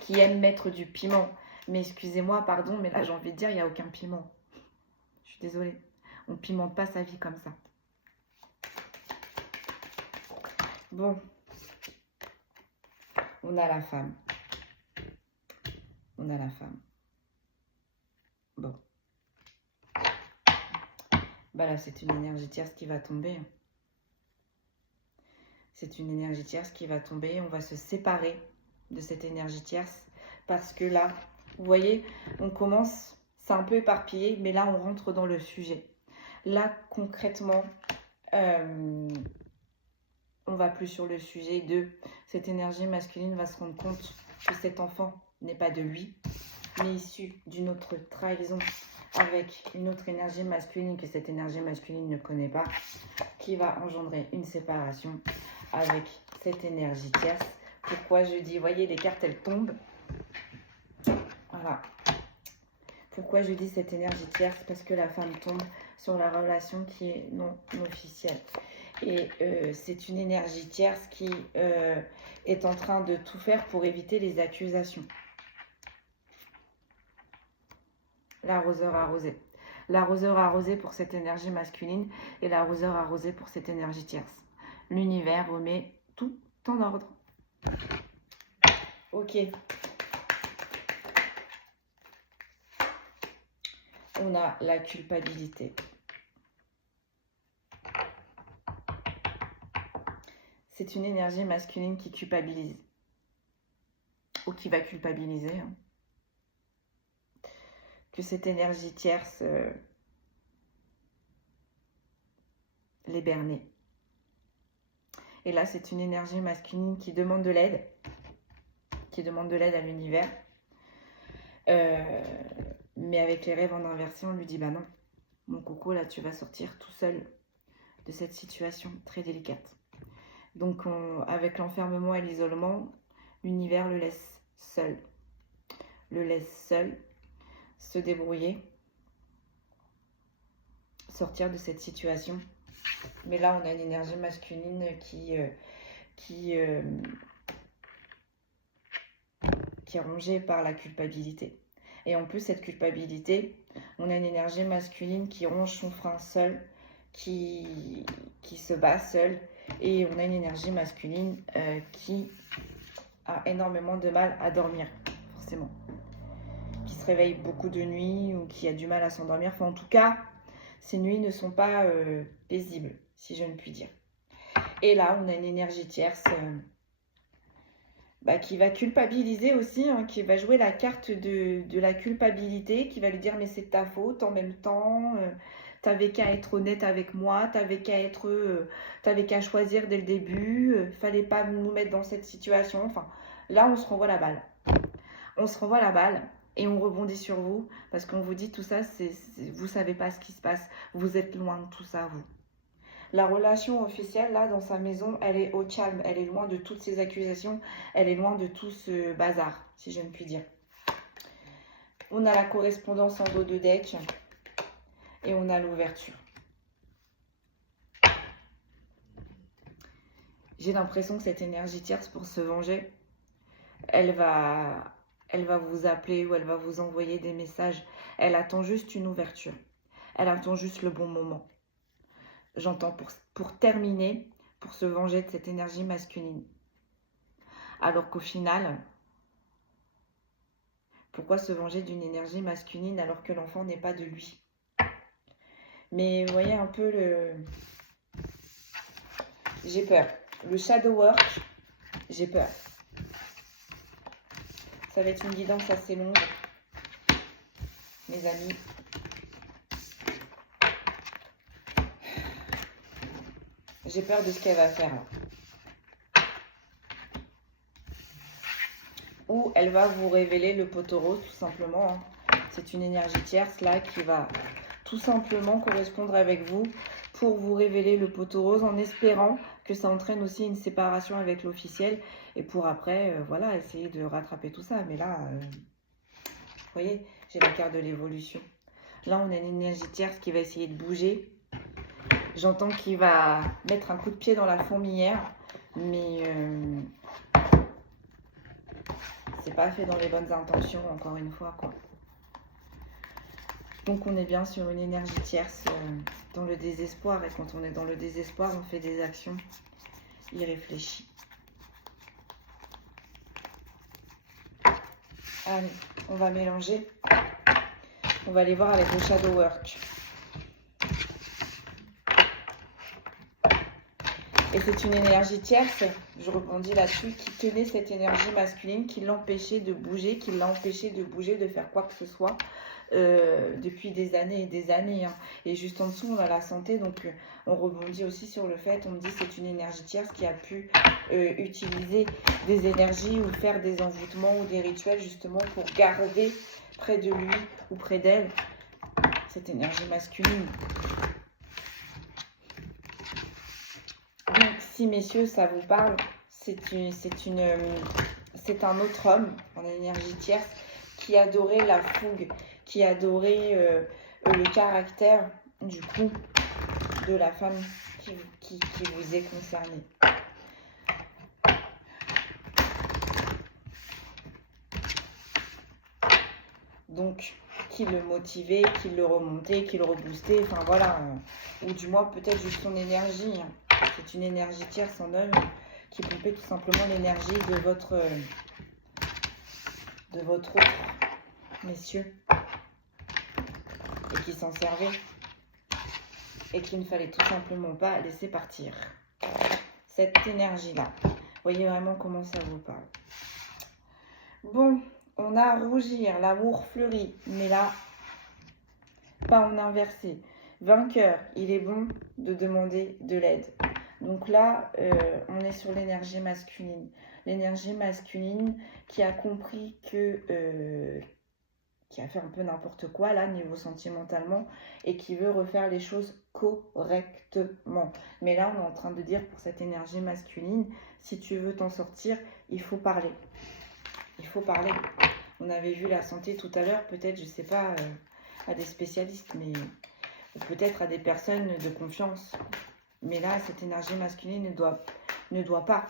qui aime mettre du piment. Mais excusez-moi, pardon, mais là, j'ai envie de dire, il n'y a aucun piment. Je suis désolée. On ne pimente pas sa vie comme ça. Bon. On a la femme. On a la femme. Bon. Bah là, c'est une énergie tierce qui va tomber. C'est une énergie tierce qui va tomber. On va se séparer de cette énergie tierce. Parce que là, vous voyez, on commence, c'est un peu éparpillé, mais là, on rentre dans le sujet. Là, concrètement, on va plus sur le sujet de cette énergie masculine va se rendre compte que cet enfant n'est pas de lui, mais issu d'une autre trahison avec une autre énergie masculine que cette énergie masculine ne connaît pas, qui va engendrer une séparation avec cette énergie tierce. Pourquoi je dis, voyez, les cartes, elles tombent. Voilà. Pourquoi je dis cette énergie tierce? Parce que la femme tombe sur la relation qui est non officielle. Et c'est une énergie tierce qui est en train de tout faire pour éviter les accusations. L'arroseur arrosé. L'arroseur arrosé pour cette énergie masculine et l'arroseur arrosé pour cette énergie tierce. L'univers remet tout en ordre. Ok. On a la culpabilité. C'est une énergie masculine qui culpabilise. Ou qui va culpabiliser. Hein. Que cette énergie tierce les berner. Et là, c'est une énergie masculine qui demande de l'aide. Qui demande de l'aide à l'univers. Mais avec les rêves en inversé, on lui dit, bah non, mon coco, là, tu vas sortir tout seul de cette situation très délicate. Donc, avec l'enfermement et l'isolement, l'univers le laisse seul. Le laisse seul se débrouiller, sortir de cette situation. Mais là, on a une énergie masculine qui est rongée par la culpabilité. Et en plus, cette culpabilité, on a une énergie masculine qui ronge son frein seul, qui se bat seul. Et on a une énergie masculine qui a énormément de mal à dormir, forcément. Qui se réveille beaucoup de nuits ou qui a du mal à s'endormir. Enfin, en tout cas, ces nuits ne sont pas paisibles, si je ne puis dire. Et là, on a une énergie tierce qui va culpabiliser aussi, hein, qui va jouer la carte de la culpabilité, qui va lui dire mais c'est ta faute en même temps, t'avais qu'à être honnête avec moi, t'avais qu'à choisir dès le début, fallait pas nous mettre dans cette situation. Enfin, là on se renvoie la balle. On se renvoie la balle et on rebondit sur vous parce qu'on vous dit tout ça, vous savez pas ce qui se passe, vous êtes loin de tout ça, vous. La relation officielle, là, dans sa maison, elle est au calme. Elle est loin de toutes ces accusations. Elle est loin de tout ce bazar, si je ne puis dire. On a la correspondance en dos de deck. Et on a l'ouverture. J'ai l'impression que cette énergie tierce, pour se venger, elle va vous appeler ou elle va vous envoyer des messages. Elle attend juste une ouverture. Elle attend juste le bon moment. J'entends pour terminer, pour se venger de cette énergie masculine. Alors qu'au final, pourquoi se venger d'une énergie masculine alors que l'enfant n'est pas de lui? Mais vous voyez un peu le... J'ai peur. Le shadow work, j'ai peur. Ça va être une guidance assez longue, mes amis. J'ai peur de ce qu'elle va faire là. Ou elle va vous révéler le poteau rose, tout simplement. Hein. C'est une énergie tierce là qui va tout simplement correspondre avec vous pour vous révéler le poteau rose en espérant que ça entraîne aussi une séparation avec l'officiel et pour après, voilà, essayer de rattraper tout ça. Mais là, vous voyez, j'ai la carte de l'évolution. Là, on a une énergie tierce qui va essayer de bouger. J'entends qu'il va mettre un coup de pied dans la fourmilière, mais c'est pas fait dans les bonnes intentions, encore une fois, quoi. Donc on est bien sur une énergie tierce dans le désespoir. Et quand on est dans le désespoir, on fait des actions irréfléchies. Allez, on va mélanger. On va aller voir avec le shadow work. Et c'est une énergie tierce, je rebondis là-dessus, qui tenait cette énergie masculine, qui l'empêchait de bouger, qui l'a empêché de bouger, de faire quoi que ce soit. Depuis des années et des années. Hein. Et juste en dessous, on a la santé. Donc, on rebondit aussi sur le fait, on me dit c'est une énergie tierce qui a pu utiliser des énergies ou faire des envoûtements ou des rituels justement pour garder près de lui ou près d'elle cette énergie masculine. Donc, si messieurs, ça vous parle, c'est un autre homme en énergie tierce qui adorait la fougue, qui adorait le caractère du coup de la femme qui vous est concernée. Donc, qui le motivait, qui le remontait, qui le reboostait, enfin voilà, ou du moins peut-être juste son énergie. Hein. C'est une énergie tierce en homme qui pompait tout simplement l'énergie de votre autre, messieurs, et qui s'en servait, et qu'il ne fallait tout simplement pas laisser partir cette énergie-là. Voyez vraiment comment ça vous parle. Bon, on a rougir, l'amour fleurit, mais là, pas en inversé. Vainqueur, il est bon de demander de l'aide. Donc là, on est sur l'énergie masculine. L'énergie masculine qui a compris que... qui a fait un peu n'importe quoi là, niveau sentimentalement, et qui veut refaire les choses correctement. Mais là, on est en train de dire pour cette énergie masculine, si tu veux t'en sortir, il faut parler. Il faut parler. On avait vu la santé tout à l'heure, peut-être, je ne sais pas, à des spécialistes, mais peut-être à des personnes de confiance. Mais là, cette énergie masculine ne doit pas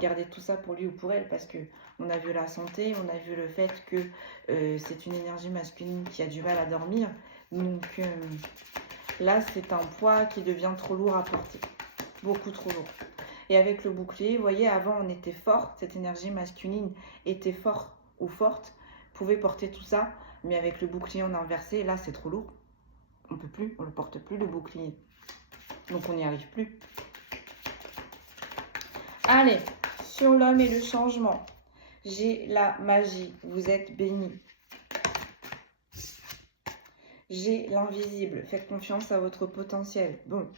garder tout ça pour lui ou pour elle, parce que on a vu la santé, on a vu le fait que c'est une énergie masculine qui a du mal à dormir. Donc là, c'est un poids qui devient trop lourd à porter. Beaucoup trop lourd. Et avec le bouclier, vous voyez, avant, on était fort. Cette énergie masculine était fort ou forte, pouvait porter tout ça. Mais avec le bouclier, on a inversé. Là, c'est trop lourd. On ne peut plus, on ne le porte plus, le bouclier. Donc, on n'y arrive plus. Allez, sur l'homme et le changement. J'ai la magie, vous êtes bénis. J'ai l'invisible, faites confiance à votre potentiel. Bon,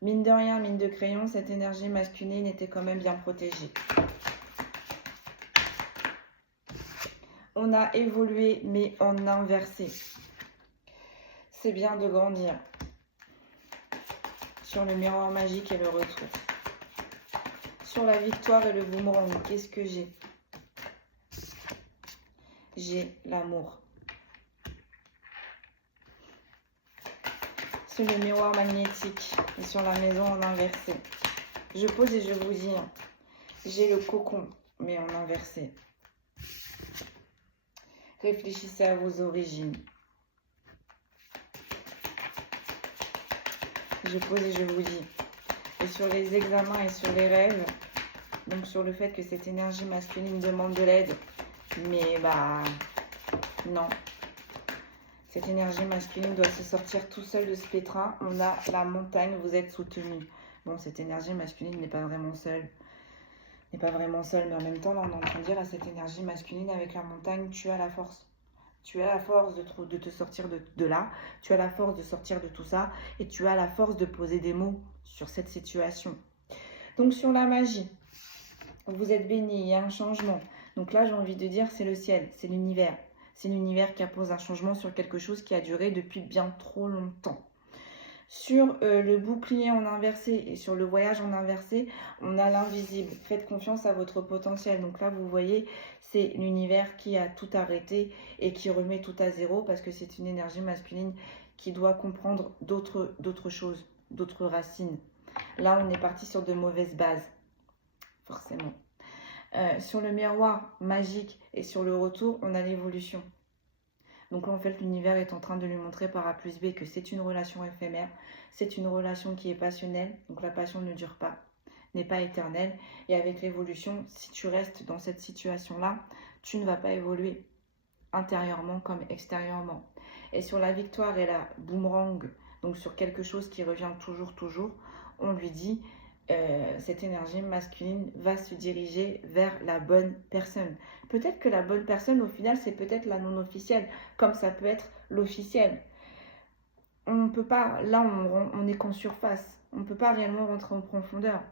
mine de rien, mine de crayon, cette énergie masculine était quand même bien protégée. On a évolué, mais en inversé. C'est bien de grandir. Sur le miroir magique et le retour. Sur la victoire et le boomerang, qu'est-ce que j'ai ? J'ai l'amour. Sur le miroir magnétique et sur la maison en inversé. Je pose et je vous dis, j'ai le cocon, mais en inversé. Réfléchissez à vos origines. Je pose et je vous dis. Et sur les examens et sur les rêves, donc sur le fait que cette énergie masculine demande de l'aide, mais non. Cette énergie masculine doit se sortir tout seul de ce pétrin. On a la montagne, vous êtes soutenu. Bon, cette énergie masculine n'est pas vraiment seule. Mais en même temps, là, on est en train de dire à cette énergie masculine avec la montagne, tu as la force. Tu as la force de te sortir de là. Tu as la force de sortir de tout ça. Et tu as la force de poser des mots sur cette situation. Donc, sur la magie, vous êtes béni, il y a un changement. Donc là, j'ai envie de dire, c'est le ciel, c'est l'univers. C'est l'univers qui appose un changement sur quelque chose qui a duré depuis bien trop longtemps. Sur le bouclier en inversé et sur le voyage en inversé, on a l'invisible. Faites confiance à votre potentiel. Donc là, vous voyez, c'est l'univers qui a tout arrêté et qui remet tout à zéro parce que c'est une énergie masculine qui doit comprendre d'autres choses, d'autres racines. Là, on est parti sur de mauvaises bases, forcément. Sur le miroir magique et sur le retour, on a l'évolution. Donc là, en fait, l'univers est en train de lui montrer par A plus B que c'est une relation éphémère, c'est une relation qui est passionnelle, donc la passion ne dure pas, n'est pas éternelle. Et avec l'évolution, si tu restes dans cette situation-là, tu ne vas pas évoluer intérieurement comme extérieurement. Et sur la victoire et la boomerang, donc sur quelque chose qui revient toujours, on lui dit... cette énergie masculine va se diriger vers la bonne personne. Peut-être que la bonne personne, au final, c'est peut-être la non officielle, comme ça peut être l'officielle. On ne peut pas, là, on n'est qu'en surface. On ne peut pas réellement rentrer en profondeur.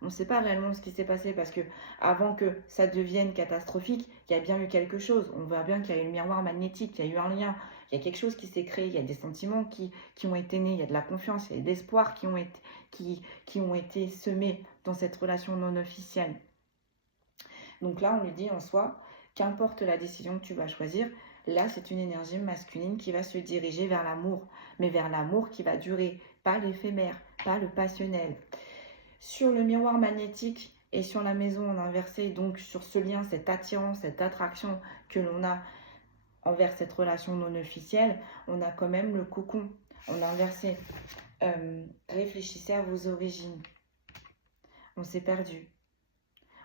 On ne sait pas réellement ce qui s'est passé parce que avant que ça devienne catastrophique, il y a bien eu quelque chose. On voit bien qu'il y a eu le miroir magnétique, il y a eu un lien, il y a quelque chose qui s'est créé, il y a des sentiments qui ont été nés, il y a de la confiance, il y a de l'espoir qui ont été semés dans cette relation non officielle. Donc là, on lui dit en soi, qu'importe la décision que tu vas choisir, là, c'est une énergie masculine qui va se diriger vers l'amour, mais vers l'amour qui va durer, pas l'éphémère, pas le passionnel. Sur le miroir magnétique et sur la maison en inversé, donc sur ce lien, cette attirance, cette attraction que l'on a envers cette relation non officielle, on a quand même le cocon en inversé. Réfléchissez à vos origines. On s'est perdu.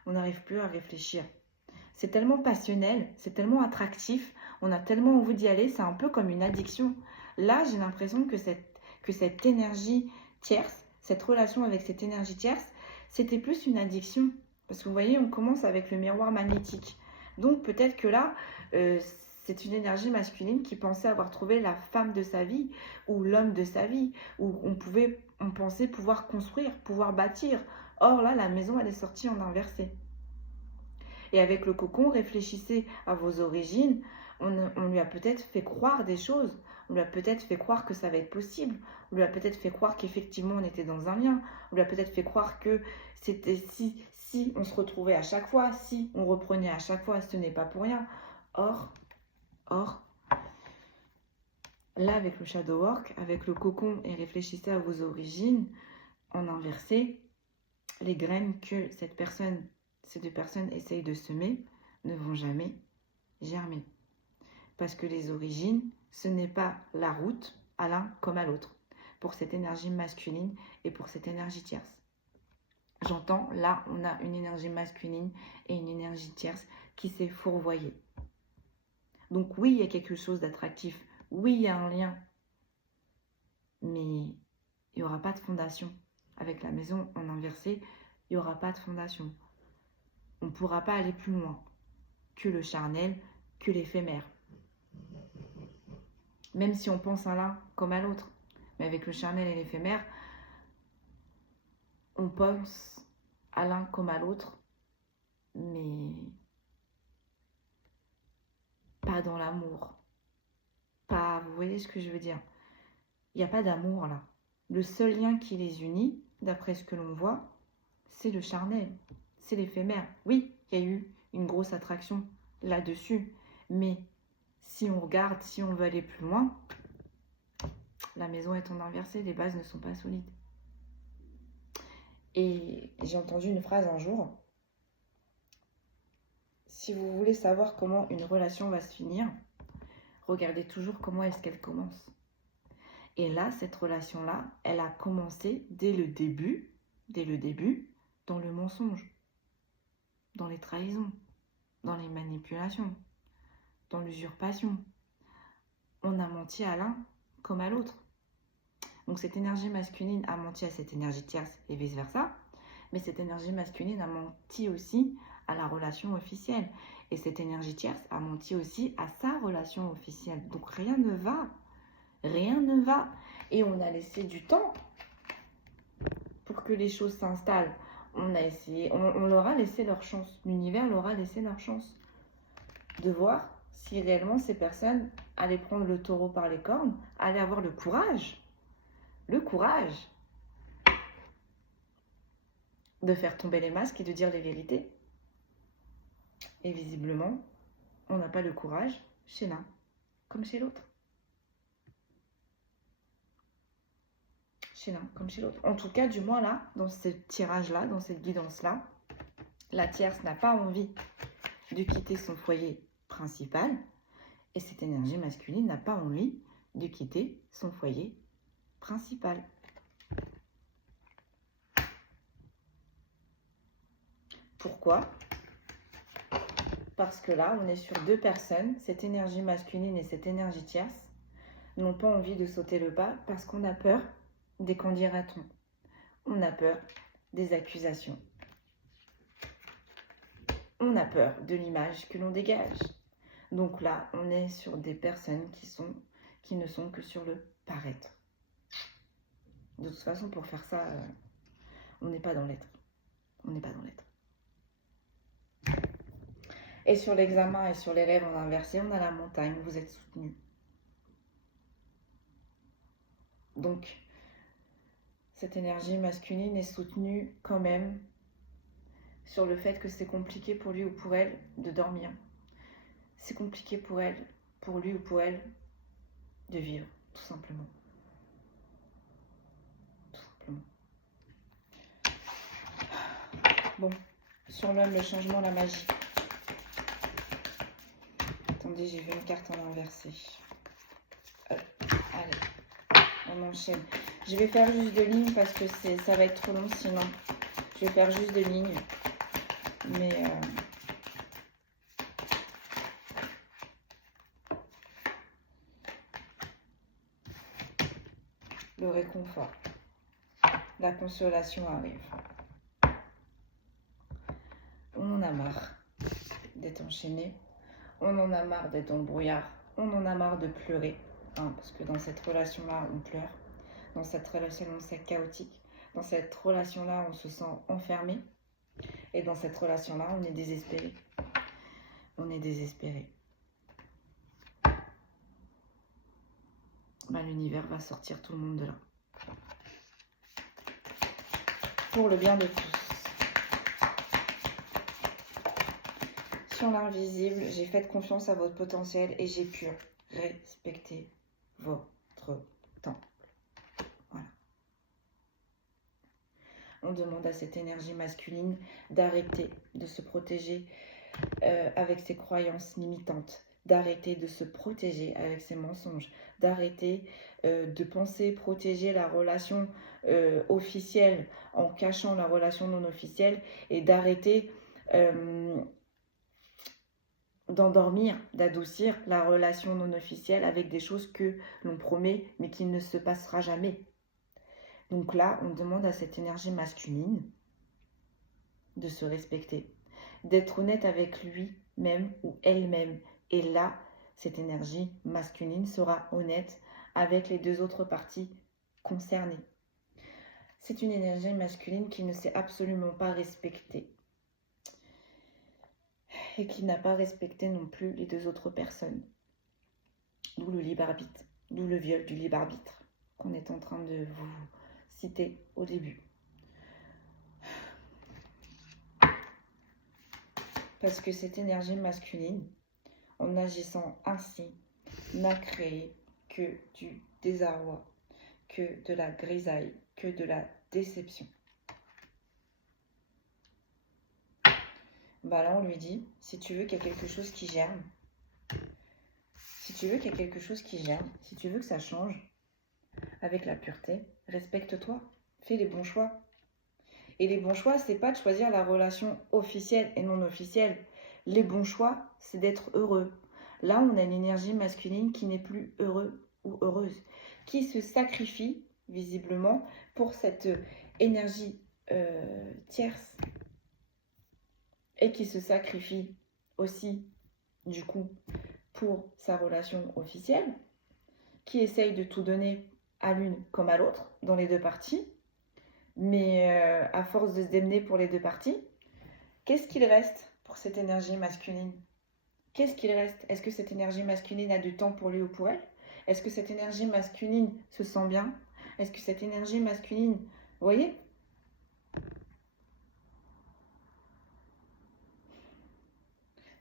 On n'arrive plus à réfléchir. C'est tellement passionnel, c'est tellement attractif, on a tellement envie d'y aller, c'est un peu comme une addiction. Là, j'ai l'impression que cette énergie tierce, cette relation avec cette énergie tierce, c'était plus une addiction. Parce que vous voyez, on commence avec le miroir magnétique. Donc peut-être que là, c'est une énergie masculine qui pensait avoir trouvé la femme de sa vie ou l'homme de sa vie, où on pensait pouvoir construire, pouvoir bâtir. Or là, la maison, elle est sortie en inversé. Et avec le cocon, réfléchissez à vos origines. On lui a peut-être fait croire des choses. On lui a peut-être fait croire que ça va être possible. On lui a peut-être fait croire qu'effectivement on était dans un lien. On lui a peut-être fait croire que c'était si on se retrouvait à chaque fois, si on reprenait à chaque fois, ce n'est pas pour rien. Or, là avec le shadow work, avec le cocon et réfléchissez à vos origines, en inversé, les graines que ces deux personnes essayent de semer ne vont jamais germer. Parce que les origines, ce n'est pas la route à l'un comme à l'autre, pour cette énergie masculine et pour cette énergie tierce. J'entends, là, on a une énergie masculine et une énergie tierce qui s'est fourvoyée. Donc oui, il y a quelque chose d'attractif. Oui, il y a un lien. Mais il n'y aura pas de fondation. Avec la maison en inversé, il n'y aura pas de fondation. On ne pourra pas aller plus loin que le charnel, que l'éphémère. Même si on pense à l'un comme à l'autre. Mais avec le charnel et l'éphémère, on pense à l'un comme à l'autre, mais pas dans l'amour. Pas, vous voyez ce que je veux dire? Il n'y a pas d'amour là. Le seul lien qui les unit, d'après ce que l'on voit, c'est le charnel, c'est l'éphémère. Oui, il y a eu une grosse attraction là-dessus, mais si on regarde, si on veut aller plus loin, la maison est en inversé, les bases ne sont pas solides. Et j'ai entendu une phrase un jour. Si vous voulez savoir comment une relation va se finir, regardez toujours comment est-ce qu'elle commence. Et là, cette relation-là, elle a commencé dès le début, dans le mensonge, dans les trahisons, dans les manipulations, dans l'usurpation. On a menti à l'un comme à l'autre. Donc cette énergie masculine a menti à cette énergie tierce et vice-versa. Mais cette énergie masculine a menti aussi à la relation officielle. Et cette énergie tierce a menti aussi à sa relation officielle. Donc rien ne va. Rien ne va. Et on a laissé du temps pour que les choses s'installent. On a essayé, on leur a laissé leur chance. L'univers leur a laissé leur chance de voir si réellement ces personnes allaient prendre le taureau par les cornes, allaient avoir le courage de faire tomber les masques et de dire les vérités. Et visiblement, on n'a pas le courage chez l'un comme chez l'autre. Chez l'un comme chez l'autre. En tout cas, du moins là, dans ce tirage-là, dans cette guidance-là, la tierce n'a pas envie de quitter son foyer principal et cette énergie masculine n'a pas envie de quitter son foyer principal. Pourquoi ? Parce que là, on est sur deux personnes, cette énergie masculine et cette énergie tierce n'ont pas envie de sauter le pas parce qu'on a peur des qu'en dira-t-on. On a peur des accusations. On a peur de l'image que l'on dégage. Donc là, on est sur des personnes qui ne sont que sur le paraître. De toute façon, pour faire ça, on n'est pas dans l'être. On n'est pas dans l'être. Et sur l'examen et sur les rêves en inversé, on a la montagne, vous êtes soutenu. Donc, cette énergie masculine est soutenue quand même sur le fait que c'est compliqué pour lui ou pour elle de dormir. C'est compliqué pour elle, pour lui ou pour elle, de vivre, tout simplement. Tout simplement. Bon, sur l'homme, le changement, la magie. Attendez, j'ai vu une carte en inversé. Allez, on enchaîne. Je vais faire juste 2 lignes parce que ça va être trop long sinon. Je vais faire juste 2 lignes. Mais le réconfort, la consolation arrive. On en a marre d'être enchaîné. On en a marre d'être dans le brouillard. On en a marre de pleurer. Hein, parce que dans cette relation-là, on pleure. Dans cette relation-là, c'est chaotique. Dans cette relation-là, on se sent enfermé. Et dans cette relation-là, on est désespéré. On est désespéré. Ben, l'univers va sortir tout le monde de là. Pour le bien de tous. Sur l'invisible, j'ai fait confiance à votre potentiel et j'ai pu respecter votre temps. Voilà. On demande à cette énergie masculine d'arrêter de se protéger avec ses croyances limitantes, d'arrêter de se protéger avec ses mensonges, d'arrêter de penser protéger la relation officielle en cachant la relation non officielle et d'arrêter d'endormir, d'adoucir la relation non officielle avec des choses que l'on promet mais qui ne se passera jamais. Donc là, on demande à cette énergie masculine de se respecter, d'être honnête avec lui-même ou elle-même. Et là, cette énergie masculine sera honnête avec les 2 autres parties concernées. C'est une énergie masculine qui ne s'est absolument pas respectée et qui n'a pas respecté non plus les 2 autres personnes. D'où le libre arbitre, d'où le viol du libre arbitre qu'on est en train de vous citer au début. Parce que cette énergie masculine, en agissant ainsi, n'a créé que du désarroi, que de la grisaille, que de la déception. Bah là, on lui dit, si tu veux qu'il y ait quelque chose qui germe, si tu veux qu'il y ait quelque chose qui germe, si tu veux que ça change, avec la pureté, respecte-toi, fais les bons choix. Et les bons choix, c'est pas de choisir la relation officielle et non officielle. Les bons choix, c'est d'être heureux. Là, on a une énergie masculine qui n'est plus heureux ou heureuse, qui se sacrifie, visiblement, pour cette énergie tierce et qui se sacrifie aussi, du coup, pour sa relation officielle, qui essaye de tout donner à l'une comme à l'autre, dans les deux parties, mais à force de se démener pour les deux parties, qu'est-ce qu'il reste pour cette énergie masculine? Qu'est-ce qu'il reste? Est-ce que cette énergie masculine a du temps pour lui ou pour elle? Est-ce que cette énergie masculine se sent bien? Est-ce que cette énergie masculine... Vous voyez?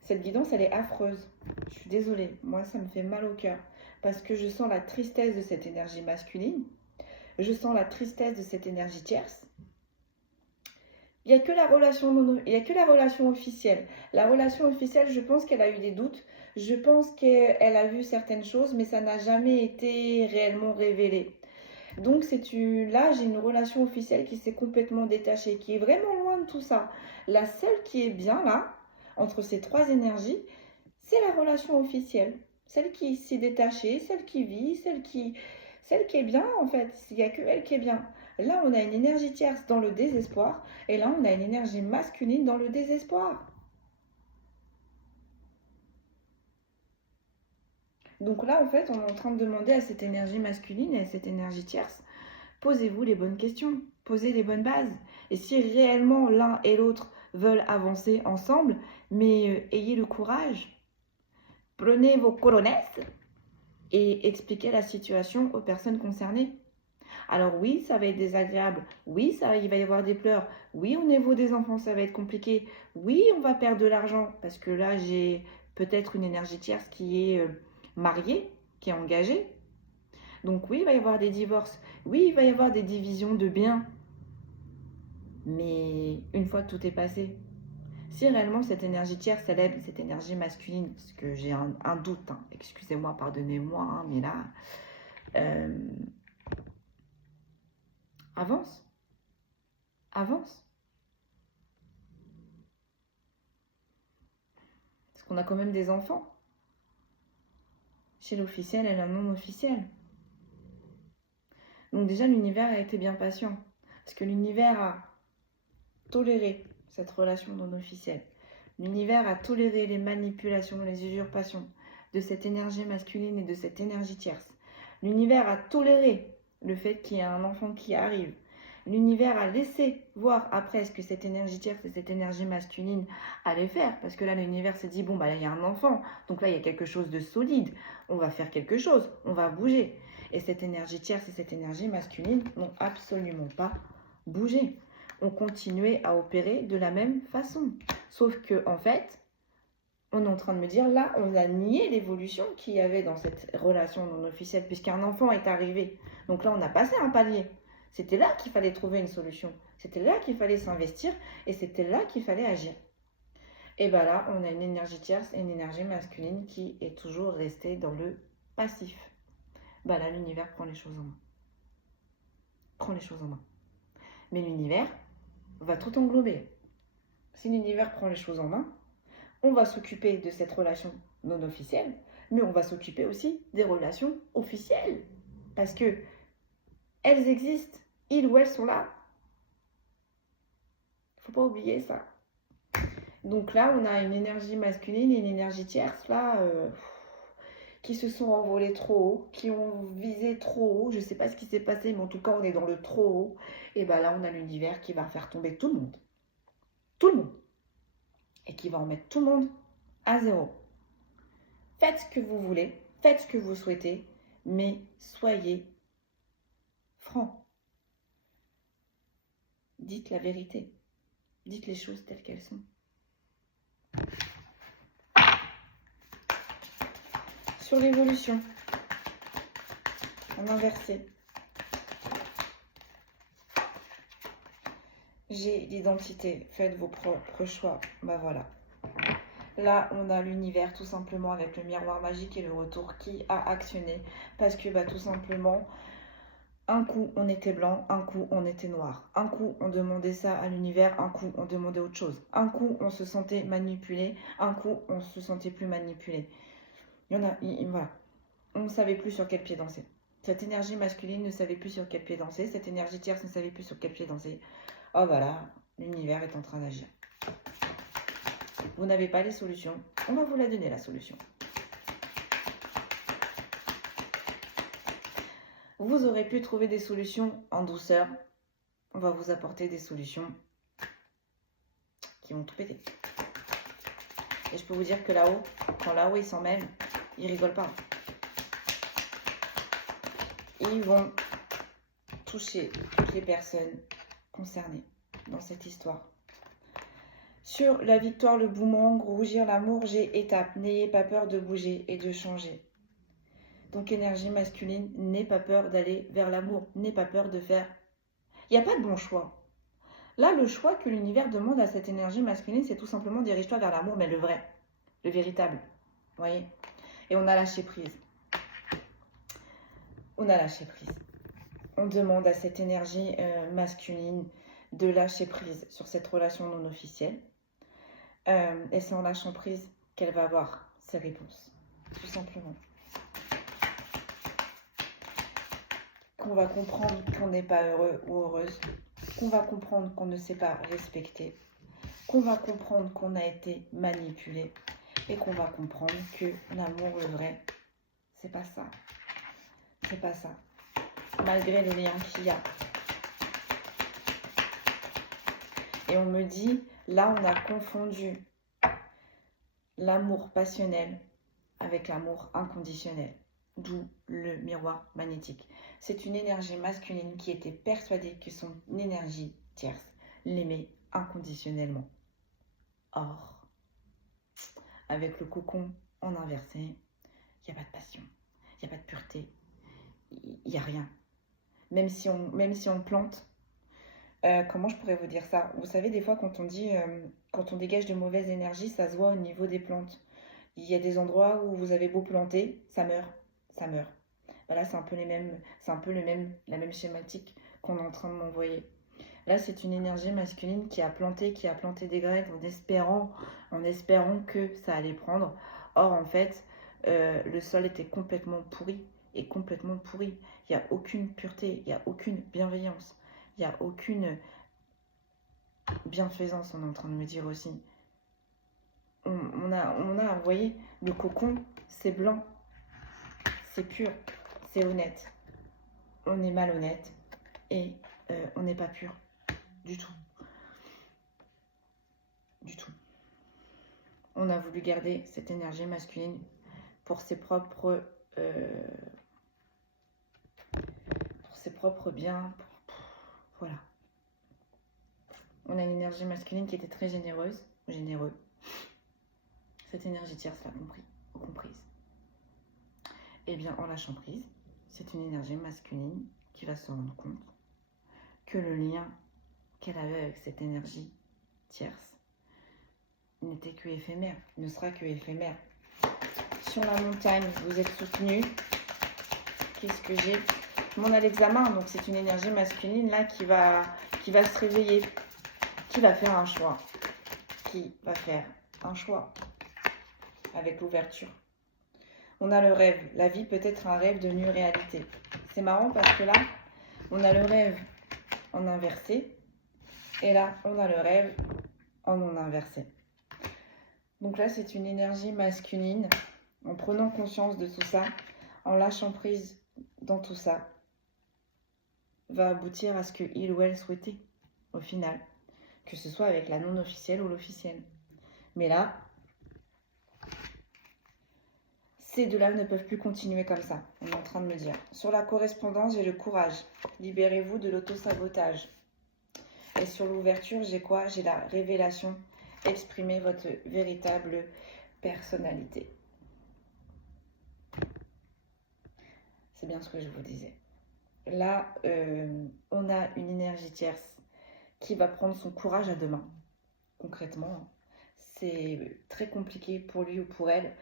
Cette guidance, elle est affreuse. Je suis désolée. Moi, ça me fait mal au cœur. Parce que je sens la tristesse de cette énergie masculine. Je sens la tristesse de cette énergie tierce. Il n'y a que la relation officielle. La relation officielle, je pense qu'elle a eu des doutes. Je pense qu'elle a vu certaines choses, mais ça n'a jamais été réellement révélé. Donc, là, j'ai une relation officielle qui s'est complètement détachée, qui est vraiment loin de tout ça. La seule qui est bien là, entre ces trois énergies, c'est la relation officielle. Celle qui s'est détachée, celle qui vit, celle qui est bien en fait. Il n'y a que elle qui est bien. Là, on a une énergie tierce dans le désespoir et là, on a une énergie masculine dans le désespoir. Donc là, en fait, on est en train de demander à cette énergie masculine et à cette énergie tierce, posez-vous les bonnes questions, posez les bonnes bases. Et si réellement l'un et l'autre veulent avancer ensemble, mais ayez le courage, prenez vos coronesses et expliquez la situation aux personnes concernées. Alors oui, ça va être désagréable. Oui, il va y avoir des pleurs. Oui, au niveau des enfants, ça va être compliqué. Oui, on va perdre de l'argent parce que là, j'ai peut-être une énergie tierce qui est mariée, qui est engagée. Donc oui, il va y avoir des divorces. Oui, il va y avoir des divisions de biens. Mais une fois que tout est passé, si réellement cette énergie tierce célèbre cette énergie masculine, parce que j'ai un doute, hein, excusez-moi, pardonnez-moi, hein, mais là, avance, avance. Parce qu'on a quand même des enfants. Chez l'officiel et la non officielle. Donc déjà, l'univers a été bien patient. Parce que l'univers a toléré cette relation non officielle. L'univers a toléré les manipulations, les usurpations de cette énergie masculine et de cette énergie tierce. L'univers a toléré le fait qu'il y ait un enfant qui arrive. L'univers a laissé voir après ce que cette énergie tierce et cette énergie masculine allaient faire. Parce que là, l'univers s'est dit, bon, bah là, il y a un enfant. Donc là, il y a quelque chose de solide. On va faire quelque chose. On va bouger. Et cette énergie tierce et cette énergie masculine n'ont absolument pas bougé. On continuait à opérer de la même façon. Sauf que, en fait, on est en train de me dire, là, on a nié l'évolution qu'il y avait dans cette relation non officielle, puisqu'un enfant est arrivé. Donc là, on a passé un palier. C'était là qu'il fallait trouver une solution. C'était là qu'il fallait s'investir et c'était là qu'il fallait agir. Et bien là, on a une énergie tierce et une énergie masculine qui est toujours restée dans le passif. Ben là, l'univers prend les choses en main. Prend les choses en main. Mais l'univers va tout englober. Si l'univers prend les choses en main, on va s'occuper de cette relation non officielle, mais on va s'occuper aussi des relations officielles. Parce que elles existent, ils ou elles sont là. Faut pas oublier ça. Donc là, on a une énergie masculine et une énergie tierce, là, qui se sont envolées trop haut, qui ont visé trop haut. Je sais pas ce qui s'est passé, mais en tout cas, on est dans le trop haut. Et ben là, on a l'univers qui va faire tomber tout le monde. Tout le monde. Et qui va en mettre tout le monde à zéro. Faites ce que vous voulez, faites ce que vous souhaitez, mais soyez francs. Dites la vérité. Dites les choses telles qu'elles sont. Sur l'évolution, en inversé, j'ai l'identité. Faites vos propres choix. Bah voilà. Là, on a l'univers tout simplement avec le miroir magique et le retour qui a actionné. Parce que bah, tout simplement, un coup on était blanc, un coup on était noir. Un coup on demandait ça à l'univers, un coup on demandait autre chose. Un coup on se sentait manipulé, un coup on se sentait plus manipulé. Il y en a, voilà. On ne savait plus sur quel pied danser. Cette énergie masculine ne savait plus sur quel pied danser. Cette énergie tierce ne savait plus sur quel pied danser. Oh voilà, l'univers est en train d'agir. Vous n'avez pas les solutions, on va vous la donner la solution. Vous aurez pu trouver des solutions en douceur. On va vous apporter des solutions qui vont tout péter. Et je peux vous dire que là-haut, quand là-haut ils s'en mêlent, ils rigolent pas. Ils vont toucher toutes les personnes concernées dans cette histoire. Sur la victoire, le boomerang, rougir l'amour, j'ai étape. N'ayez pas peur de bouger et de changer. Donc énergie masculine, n'aie pas peur d'aller vers l'amour. N'aie pas peur de faire... Il n'y a pas de bon choix. Là, le choix que l'univers demande à cette énergie masculine, c'est tout simplement dirige-toi vers l'amour, mais le vrai, le véritable. Vous voyez? Et on a lâché prise. On a lâché prise. On demande à cette énergie masculine de lâcher prise sur cette relation non officielle. Et c'est en lâchant prise qu'elle va avoir ses réponses, tout simplement. Qu'on va comprendre qu'on n'est pas heureux ou heureuse, qu'on va comprendre qu'on ne s'est pas respecté, qu'on va comprendre qu'on a été manipulé et qu'on va comprendre que l'amour, le vrai, c'est pas ça. C'est pas ça. Malgré les liens qu'il y a. Et on me dit, là on a confondu l'amour passionnel avec l'amour inconditionnel, d'où le miroir magnétique. C'est une énergie masculine qui était persuadée que son énergie tierce l'aimait inconditionnellement. Or, avec le cocon en inversé, il n'y a pas de passion, il n'y a pas de pureté, il n'y a rien. Même si on plante, comment je pourrais vous dire ça? Vous savez, des fois, quand on dit, quand on dégage de mauvaises énergies, ça se voit au niveau des plantes. Il y a des endroits où vous avez beau planter, ça meurt, ça meurt. Voilà, c'est un peu la même schématique qu'on est en train de m'envoyer. Là, c'est une énergie masculine qui a planté des graines en espérant que ça allait prendre. Or, en fait, le sol était complètement pourri. Il n'y a aucune pureté, il n'y a aucune bienveillance, il n'y a aucune bienfaisance, on est en train de me dire aussi. On a, vous voyez, le cocon, c'est blanc, c'est pur, c'est honnête. On est malhonnête et on n'est pas pur du tout. Du tout. On a voulu garder cette énergie masculine pour ses propres biens. Voilà. On a une énergie masculine qui était très généreux. Cette énergie tierce l'a comprise. Et bien, en lâchant prise, c'est une énergie masculine qui va se rendre compte que le lien qu'elle avait avec cette énergie tierce n'était que éphémère, ne sera que éphémère. Sur la montagne, vous êtes soutenu. Qu'est-ce que j'ai? Mon à l'examen, donc c'est une énergie masculine là qui va se réveiller, qui va faire un choix, avec l'ouverture. On a le rêve, la vie peut être un rêve devenu réalité. C'est marrant parce que là, on a le rêve en inversé et là, on a le rêve en non inversé. Donc là, c'est une énergie masculine. En prenant conscience de tout ça, en lâchant prise dans tout ça, va aboutir à ce qu'il ou elle souhaitait, au final. Que ce soit avec la non-officielle ou l'officielle. Mais là, ces deux-là ne peuvent plus continuer comme ça, on est en train de me dire. Sur la correspondance, j'ai le courage. Libérez-vous de l'auto-sabotage. Et sur l'ouverture, j'ai quoi? J'ai la révélation. Exprimez votre véritable personnalité. C'est bien ce que je vous disais. Là, on a une énergie tierce qui va prendre son courage à deux mains. Concrètement, c'est très compliqué pour lui ou pour elle.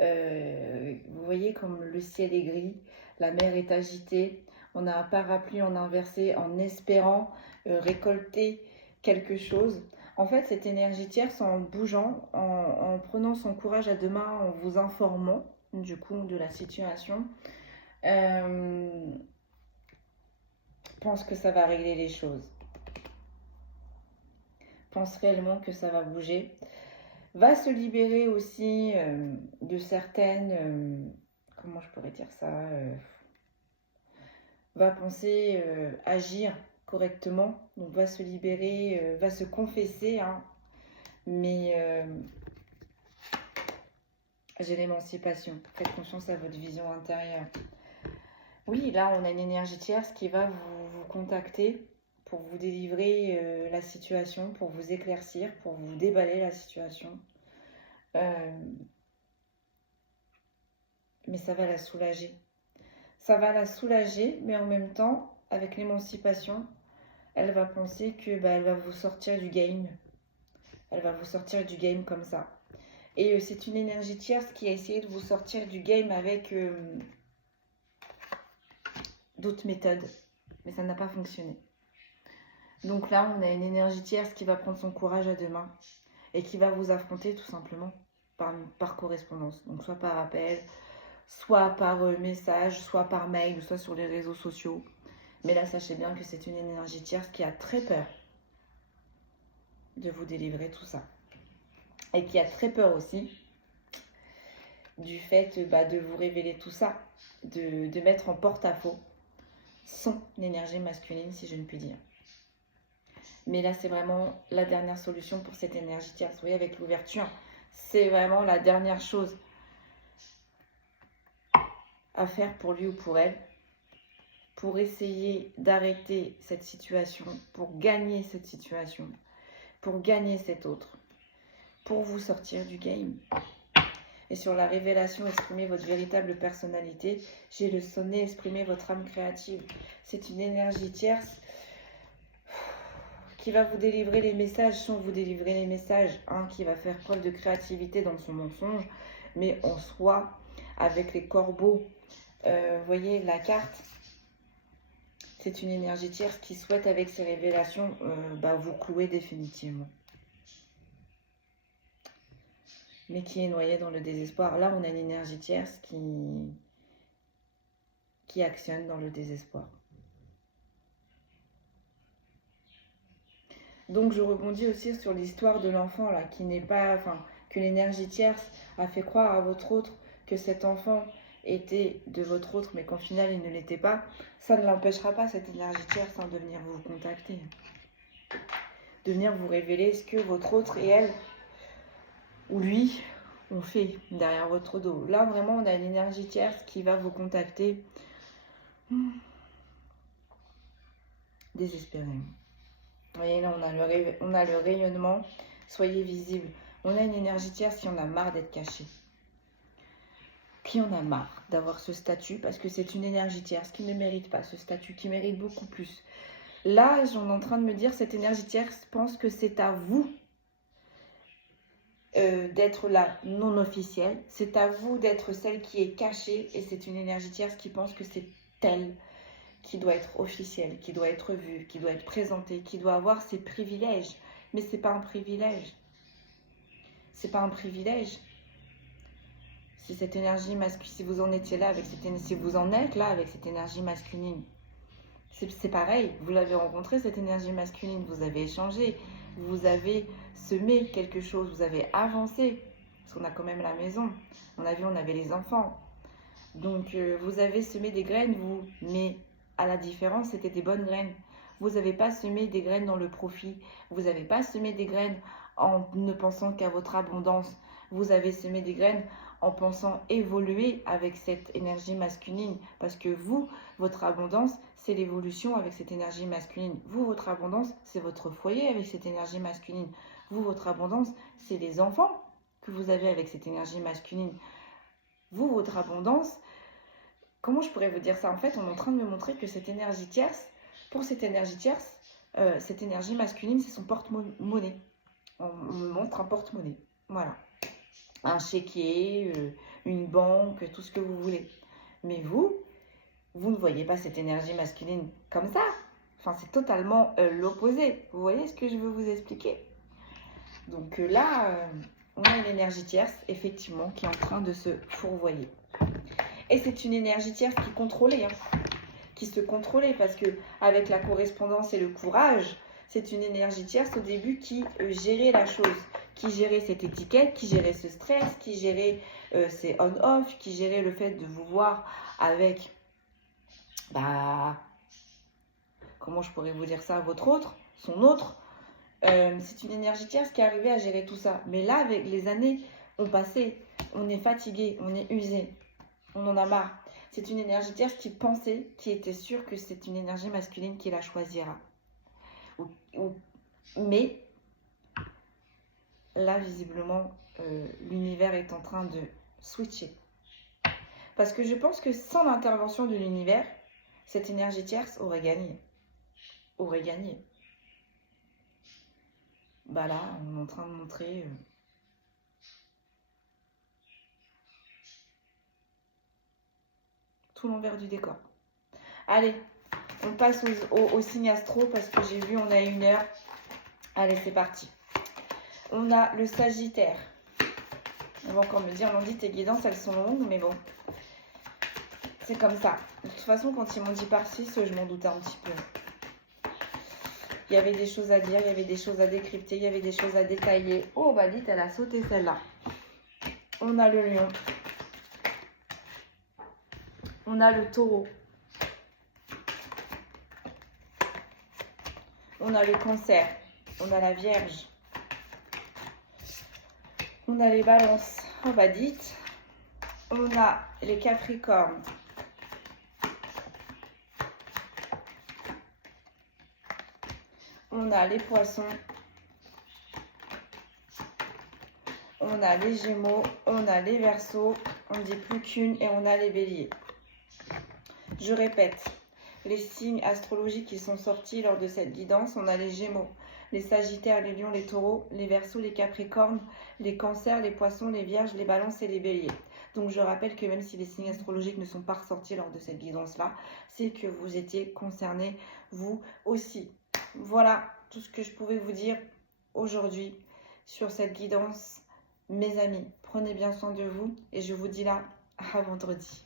Vous voyez comme le ciel est gris, la mer est agitée, on a un parapluie en inversé en espérant récolter quelque chose. En fait, cette énergie tierce, en bougeant, en prenant son courage à deux mains, en vous informant du coup de la situation, pense que ça va régler les choses. Pense réellement que ça va bouger. Va se libérer aussi de certaines... comment je pourrais dire ça va penser agir correctement. Donc va se libérer, va se confesser. Hein, mais j'ai l'émancipation. Faites confiance à votre vision intérieure. Oui, là, on a une énergie tierce qui va vous contacter pour vous délivrer la situation, pour vous éclaircir, pour vous déballer la situation. Mais ça va la soulager. Ça va la soulager, mais en même temps, avec l'émancipation, elle va penser que elle va vous sortir du game. Elle va vous sortir du game comme ça. Et c'est une énergie tierce qui a essayé de vous sortir du game avec d'autres méthodes. Mais ça n'a pas fonctionné. Donc là, on a une énergie tierce qui va prendre son courage à deux mains et qui va vous affronter tout simplement par correspondance. Donc soit par appel, soit par message, soit par mail, soit sur les réseaux sociaux. Mais là, sachez bien que c'est une énergie tierce qui a très peur de vous délivrer tout ça. Et qui a très peur aussi du fait de vous révéler tout ça, de mettre en porte-à-faux son énergie masculine, si je ne puis dire. Mais là, c'est vraiment la dernière solution pour cette énergie tierce. Vous voyez, avec l'ouverture, c'est vraiment la dernière chose à faire pour lui ou pour elle, pour essayer d'arrêter cette situation, pour gagner cette situation, pour gagner cette autre, pour vous sortir du game. Et sur la révélation, exprimer votre véritable personnalité, j'ai le sonnet, exprimer votre âme créative. C'est une énergie tierce qui va vous délivrer les messages sans vous délivrer les messages, hein, qui va faire preuve de créativité dans son mensonge, mais en soi, avec les corbeaux, vous voyez la carte, c'est une énergie tierce qui souhaite avec ses révélations vous clouer définitivement. Mais qui est noyée dans le désespoir. Là, on a une énergie tierce qui actionne dans le désespoir. Donc, je rebondis aussi sur l'histoire de l'enfant, là, qui n'est pas... Enfin, que l'énergie tierce a fait croire à votre autre que cet enfant était de votre autre, mais qu'en final, il ne l'était pas. Ça ne l'empêchera pas, cette énergie tierce, de venir vous contacter. De venir vous révéler ce que votre autre et elle, ou lui, ont fait derrière votre dos. Là, vraiment, on a une énergie tierce qui va vous contacter désespérément. Vous voyez, là, on a le rayonnement. Soyez visible. On a une énergie tierce qui en a marre d'être cachée. Qui en a marre d'avoir ce statut, parce que c'est une énergie tierce qui ne mérite pas ce statut, qui mérite beaucoup plus. Là, j'en est en train de me dire, cette énergie tierce pense que c'est à vous d'être la non officielle. C'est à vous d'être celle qui est cachée, et c'est une énergie tierce qui pense que c'est elle qui doit être officielle, qui doit être vue, qui doit être présentée, qui doit avoir ses privilèges. Mais c'est pas un privilège. C'est pas un privilège. Si cette énergie masculine, si vous en étiez là avec cette énergie, si vous en êtes là avec cette énergie masculine, c'est pareil. Vous l'avez rencontré, cette énergie masculine, vous avez échangé, vous avez semé quelque chose, vous avez avancé, parce qu'on a quand même la maison. On a vu, on avait les enfants. Donc vous avez semé des graines, vous, mais à la différence, c'était des bonnes graines. Vous n'avez pas semé des graines dans le profit. Vous n'avez pas semé des graines en ne pensant qu'à votre abondance. Vous avez semé des graines en pensant évoluer avec cette énergie masculine. Parce que vous, votre abondance, c'est l'évolution avec cette énergie masculine. Vous, votre abondance, c'est votre foyer avec cette énergie masculine. Vous, votre abondance, c'est les enfants que vous avez avec cette énergie masculine. Vous, votre abondance, comment je pourrais vous dire ça? En fait, on est en train de me montrer que cette énergie tierce, pour cette énergie tierce, cette énergie masculine, c'est son porte-monnaie. On me montre un porte-monnaie. Voilà. Un chéquier, une banque, tout ce que vous voulez. Mais vous ne voyez pas cette énergie masculine comme ça. Enfin, c'est totalement l'opposé. Vous voyez ce que je veux vous expliquer? Donc là, on a une énergie tierce, effectivement, qui est en train de se fourvoyer. Et c'est une énergie tierce qui contrôlait, qui se contrôlait, parce que avec la correspondance et le courage, c'est une énergie tierce au début qui gérait la chose, qui gérait cette étiquette, qui gérait ce stress, qui gérait ces on-off, qui gérait le fait de vous voir avec, comment je pourrais vous dire ça, votre autre, son autre. C'est une énergie tierce qui est arrivée à gérer tout ça. Mais là, avec les années ont passé, on est fatigué, on est usé, on en a marre. C'est une énergie tierce qui pensait, qui était sûre que c'est une énergie masculine qui la choisira. Mais là, visiblement, l'univers est en train de switcher. Parce que je pense que sans l'intervention de l'univers, cette énergie tierce aurait gagné. Aurait gagné. Là, on est en train de montrer... tout l'envers du décor. Allez, on passe au signe astro parce que j'ai vu, on a 1 heure. Allez, c'est parti. On a le Sagittaire. On va encore me dire, Landy, tes guidances, elles sont longues, mais bon. C'est comme ça. De toute façon, quand ils m'ont dit par 6, je m'en doutais un petit peu. Il y avait des choses à dire, il y avait des choses à décrypter, il y avait des choses à détailler. Oh, dites, elle a sauté celle-là. On a le lion. On a le taureau. On a le cancer. On a la vierge. On a les balances. Oh, dites. On a les capricornes. On a les poissons. On a les gémeaux. On a les verseaux. On ne dit plus qu'une et on a les béliers. Je répète, les signes astrologiques qui sont sortis lors de cette guidance, on a les gémeaux, les sagittaires, les lions, les taureaux, les verseaux, les capricornes, les cancers, les poissons, les vierges, les balances et les béliers. Donc je rappelle que même si les signes astrologiques ne sont pas ressortis lors de cette guidance-là, c'est que vous étiez concernés, vous aussi. Voilà tout ce que je pouvais vous dire aujourd'hui sur cette guidance. Mes amis, prenez bien soin de vous et je vous dis là à vendredi.